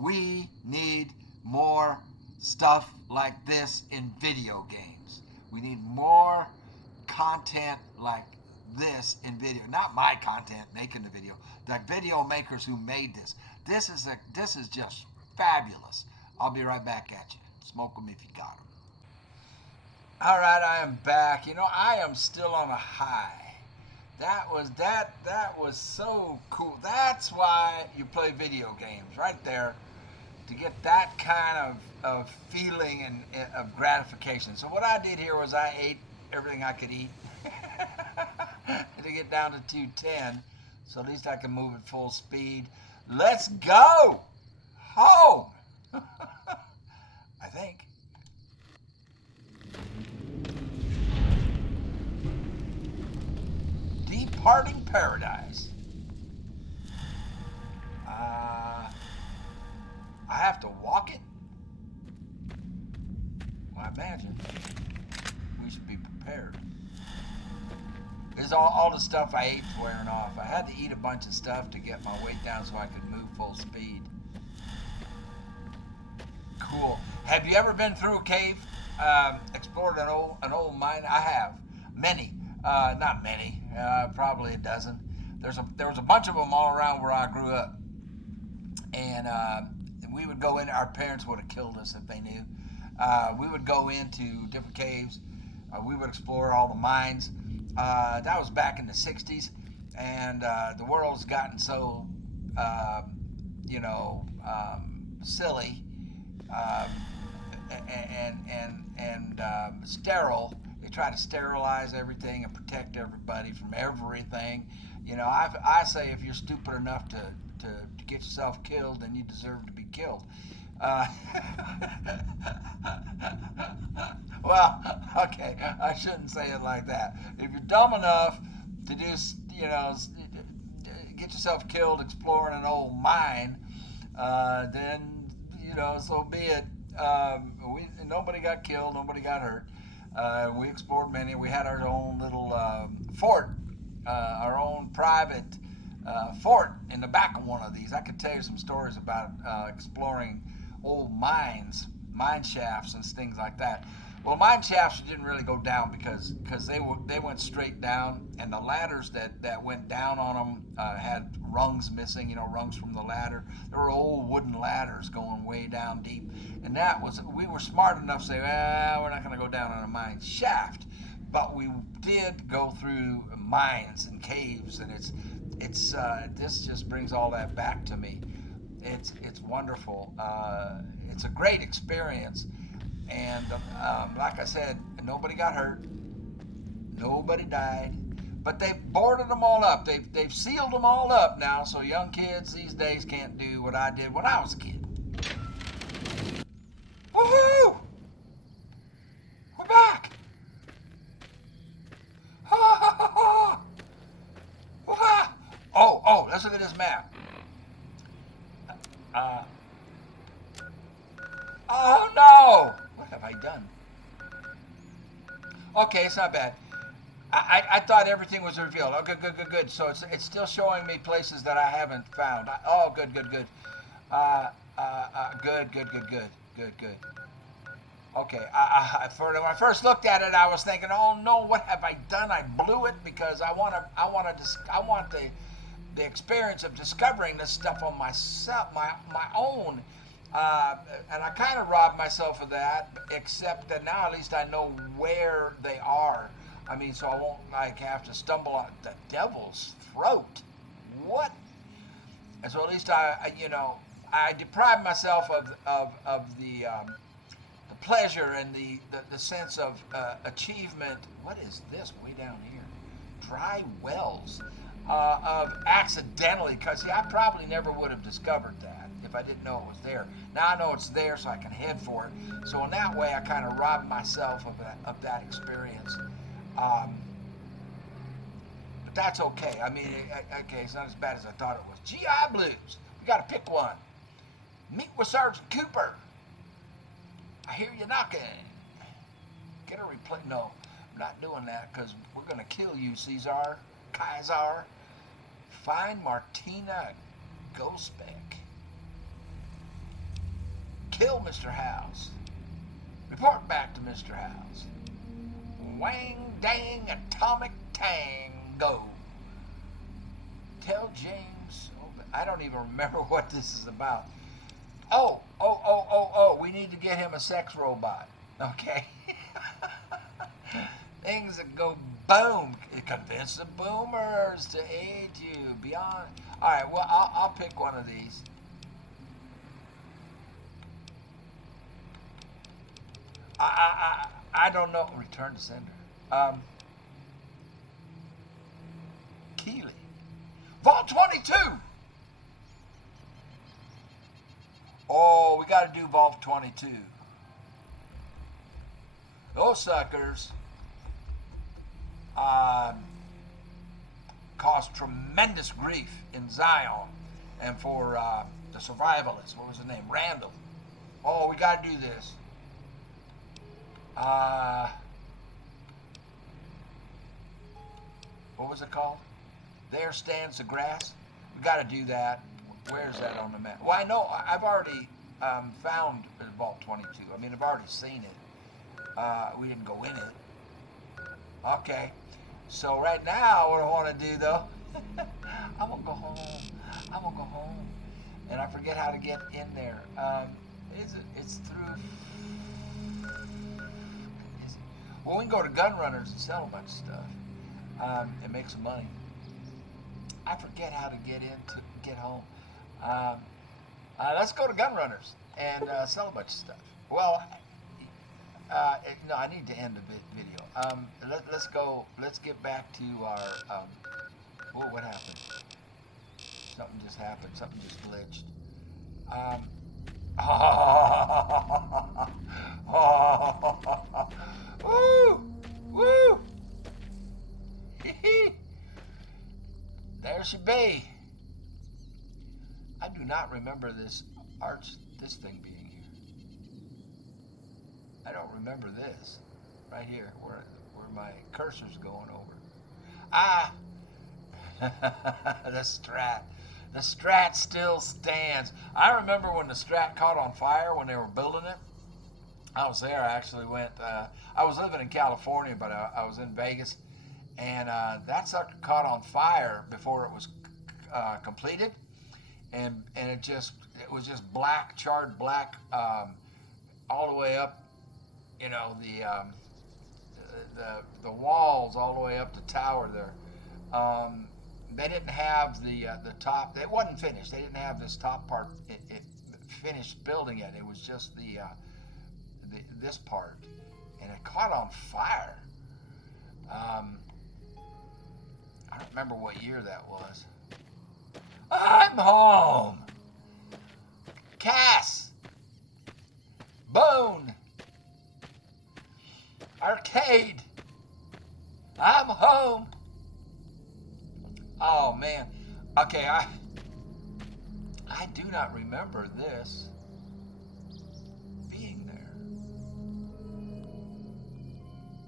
We need more stuff like this in video games. We need more content like this in video. Not my content making the video. The video makers who made this. This is just fabulous. I'll be right back at you. Smoke them if you got them. All right, I am back. You know, I am still on a high. That was so cool. That's why you play video games, right there, to get that kind of feeling and of gratification. So what I did here was I ate everything I could eat to get down to 210. So at least I can move at full speed. Let's go home. I think. Departing paradise. I have to walk it? Well, I imagine we should be prepared. This is all the stuff I ate is wearing off. I had to eat a bunch of stuff to get my weight down so I could move full speed. Cool. Have you ever been through a cave? Explored an old mine? I have. Many. Not many. Probably a dozen. There was a bunch of them all around where I grew up. And we would go in. Our parents would have killed us if they knew. We would go into different caves. We would explore all the mines. That was back in the 60s. And the world's gotten so, silly and sterile. They try to sterilize everything and protect everybody from everything. You know, I say if you're stupid enough to get yourself killed, then you deserve to be killed. Well, okay, I shouldn't say it like that. If you're dumb enough to just, get yourself killed exploring an old mine, then, so be it. Nobody got killed, nobody got hurt. We explored many. We had our own little fort, our own private fort in the back of one of these. I could tell you some stories about exploring old mines, mine shafts and things like that. Well, mine shafts didn't really go down because they went straight down, and the ladders that went down on them had rungs missing, rungs from the ladder. There were old wooden ladders going way down deep, and we were smart enough to say, well, we're not going to go down on a mine shaft, but we did go through mines and caves, and it's this just brings all that back to me. It's wonderful. It's a great experience. And like I said, nobody got hurt, nobody died, but they've boarded them all up. They've sealed them all up now, so young kids these days can't do what I did when I was a kid. Woohoo! We're back! Oh, let's look at this map. Oh no! What have I done? Okay, it's not bad. I thought everything was revealed. Okay, good. So it's still showing me places that I haven't found. Good. Good. Okay, when I first looked at it, I was thinking, "Oh no, what have I done? I blew it because I want the experience of discovering this stuff on myself, my own." And I kind of robbed myself of that, except that now at least I know where they are. I mean, so I won't like have to stumble on the devil's throat. What? And so at least I deprived myself of the pleasure and the sense of achievement. What is this way down here? Dry wells of accidentally, because I probably never would have discovered that if I didn't know it was there. Now I know it's there, so I can head for it. So in that way, I kind of robbed myself of that experience. But that's okay. I mean, okay, it's not as bad as I thought it was. GI Blues. We got to pick one. Meet with Sergeant Cooper. I hear you knocking. Get a replay. No, I'm not doing that because we're going to kill you, Kaiser. Find Martina Gospek. Kill Mr. House. Report back to Mr. House. Wang dang atomic tango. Tell James. I don't even remember what this is about. Oh, we need to get him a sex robot. Okay. Things that go boom. Convince the boomers to aid you beyond. All right, well, I'll pick one of these. I don't know. Return to sender. Keeley. Vault 22. Oh, we got to do Vault 22. Those suckers caused tremendous grief in Zion and for the survivalists. What was his name? Randall. Oh, we got to do this. What was it called? There Stands the Grass. We got to do that. Where's that on the map? Well, I know I've already found Vault 22. I mean, I've already seen it. We didn't go in it. Okay. So right now, what I want to do though, I'm gonna go home. And I forget how to get in there. It's through. Well, we can go to Gun Runners and sell a bunch of stuff and make some money. I forget how to get home. Let's go to Gun Runners and sell a bunch of stuff. Well, no, I need to end the video. Let's go. Let's get back to our. What happened? Something just happened. Something just glitched. Woo! Woo! There she be. I do not remember this thing being here. I don't remember this. Right here, where my cursor's going over. Ah! The Strat. The Strat still stands. I remember when the Strat caught on fire when they were building it. I was there. I actually went. I was living in California, but I was in Vegas, and that sucker caught on fire before it was completed, and it was just black, charred black, all the way up. You know, the walls all the way up the tower there. They didn't have the top. It wasn't finished. They didn't have this top part it finished building it. It was just this part, and it caught on fire. I don't remember what year that was. I'm home. Cass. Bone. Arcade. I'm home. Oh man. Okay, I do not remember this being there.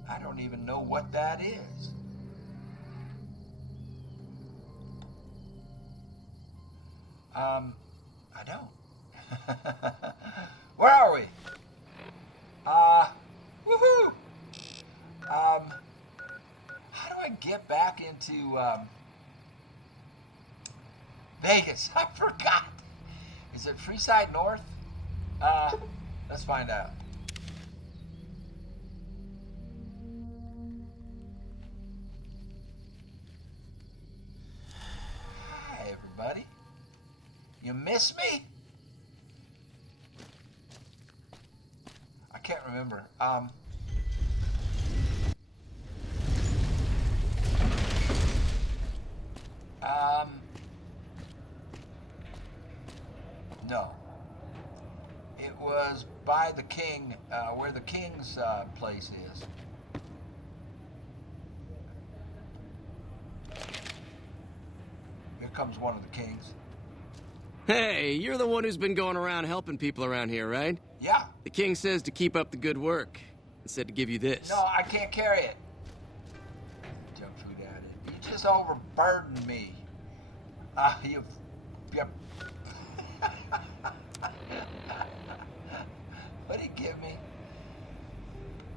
I don't even know what that is. I don't. Where are we? Woohoo! How do I get back into Vegas? I forgot. Is it Freeside North? Let's find out. Hi, everybody. You miss me? I can't remember. No. It was by the king, where the king's place is. Here comes one of the kings. Hey, you're the one who's been going around helping people around here, right? Yeah. The king says to keep up the good work. He said to give you this. No, I can't carry it. Junk food addict. You just overburdened me. You. What'd he give me?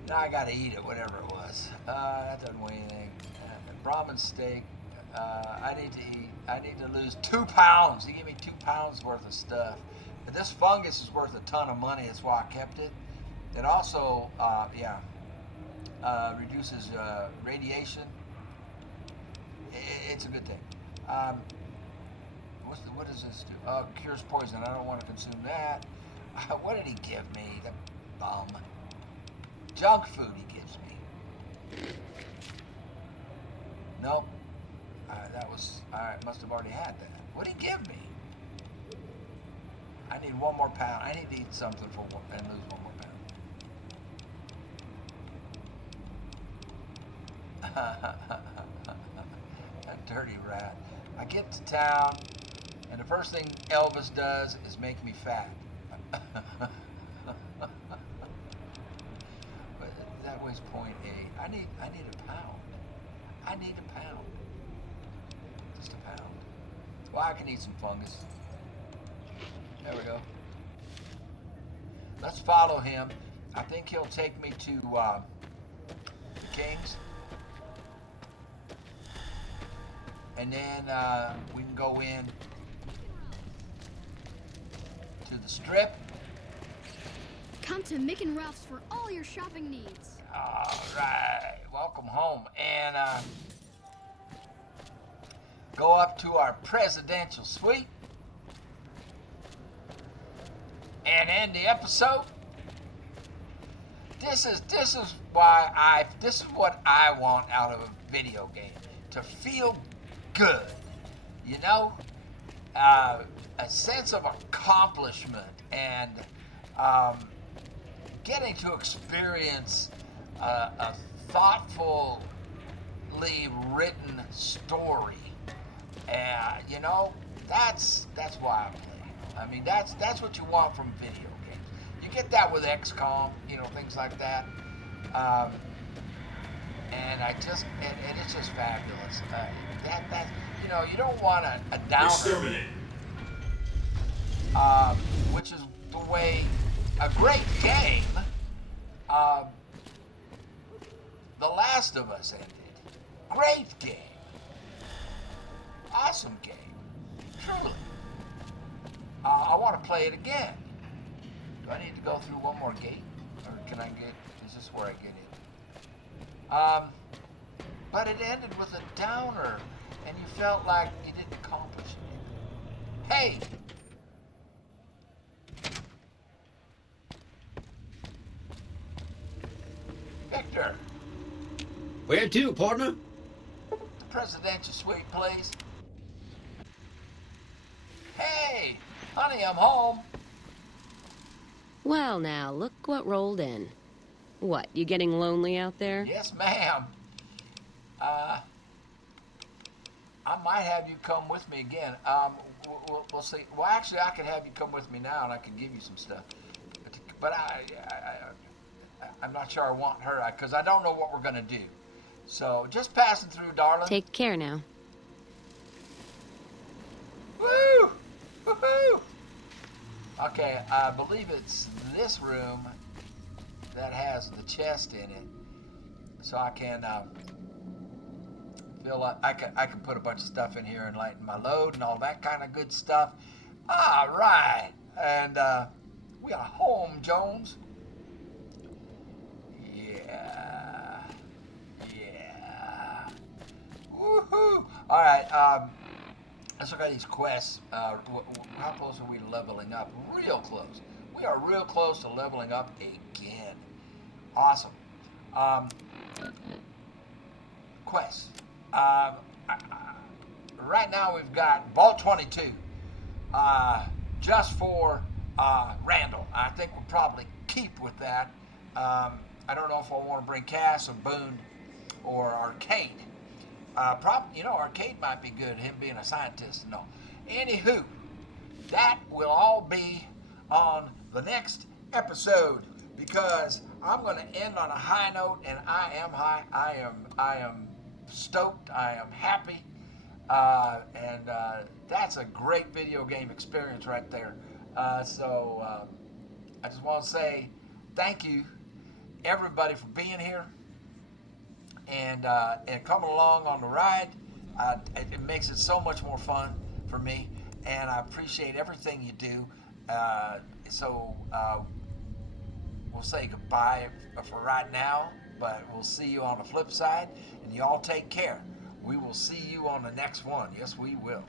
Now I gotta eat it, whatever it was. That doesn't weigh anything. Brahmin steak. I need to lose 2 pounds. He gave me 2 pounds worth of stuff. But this fungus is worth a ton of money. That's why I kept it. It also, reduces radiation. It's a good thing. What does this do? Cures poison. I don't want to consume that. What did he give me? The bum. Junk food he gives me. Nope. That was, I must have already had that. What did he give me? I need 1 more pound. I need to eat something and lose 1 more pound. That dirty rat. I get to town, and the first thing Elvis does is make me fat. But that weighs 0.8. I need a pound. I need a pound. Just a pound. Well, I can eat some fungus. There we go. Let's follow him. I think he'll take me to the King's. And then we can go in to the Strip. Come to Mick and Ralph's for all your shopping needs. All right. Welcome home. And go up to our presidential suite. And end the episode. This is what I want out of a video game. To feel good. You know? A sense of accomplishment and getting to experience a thoughtfully written story. You know, that's why I play. I mean, that's what you want from video games. You get that with XCOM, you know, things like that. And it's just fabulous. That you know, you don't want a downer. Which is the way a great game. The Last of Us ended. Great game. Awesome game. Truly. I want to play it again. Do I need to go through one more gate? Or can I get, is this where I get in? But it ended with a downer, and you felt like you didn't accomplish anything. Hey! Victor! Where to, partner? The presidential suite, please. Hey! Honey, I'm home. Well, now, look what rolled in. What, you getting lonely out there? Yes, ma'am. I might have you come with me again. We'll see. Well, actually, I could have you come with me now, and I can give you some stuff. But I'm not sure I want her, because I don't know what we're going to do. So, just passing through, darling. Take care now. Woo! Woohoo! Okay, I believe it's this room. that has the chest in it, so I can feel like I can put a bunch of stuff in here and lighten my load and all that kind of good stuff. All right, and we are home, Jones. Yeah. Woohoo! All right. Let's look at these quests. How close are we to leveling up? Real close. We are real close to leveling up again. Awesome. Quests. Right now we've got Vault 22. Just for Randall. I think we'll probably keep with that. I don't know if I want to bring Cass or Boone or Arcade. Arcade might be good, him being a scientist. No. Anywho, that will all be on the next episode, because I'm going to end on a high note, and I am high. I am stoked. I am happy. And that's a great video game experience right there. So I just want to say thank you, everybody, for being here and coming along on the ride. It makes it so much more fun for me, and I appreciate everything you do. So we'll say goodbye for right now, but we'll see you on the flip side, and you all take care. We will see you on the next one. Yes, we will.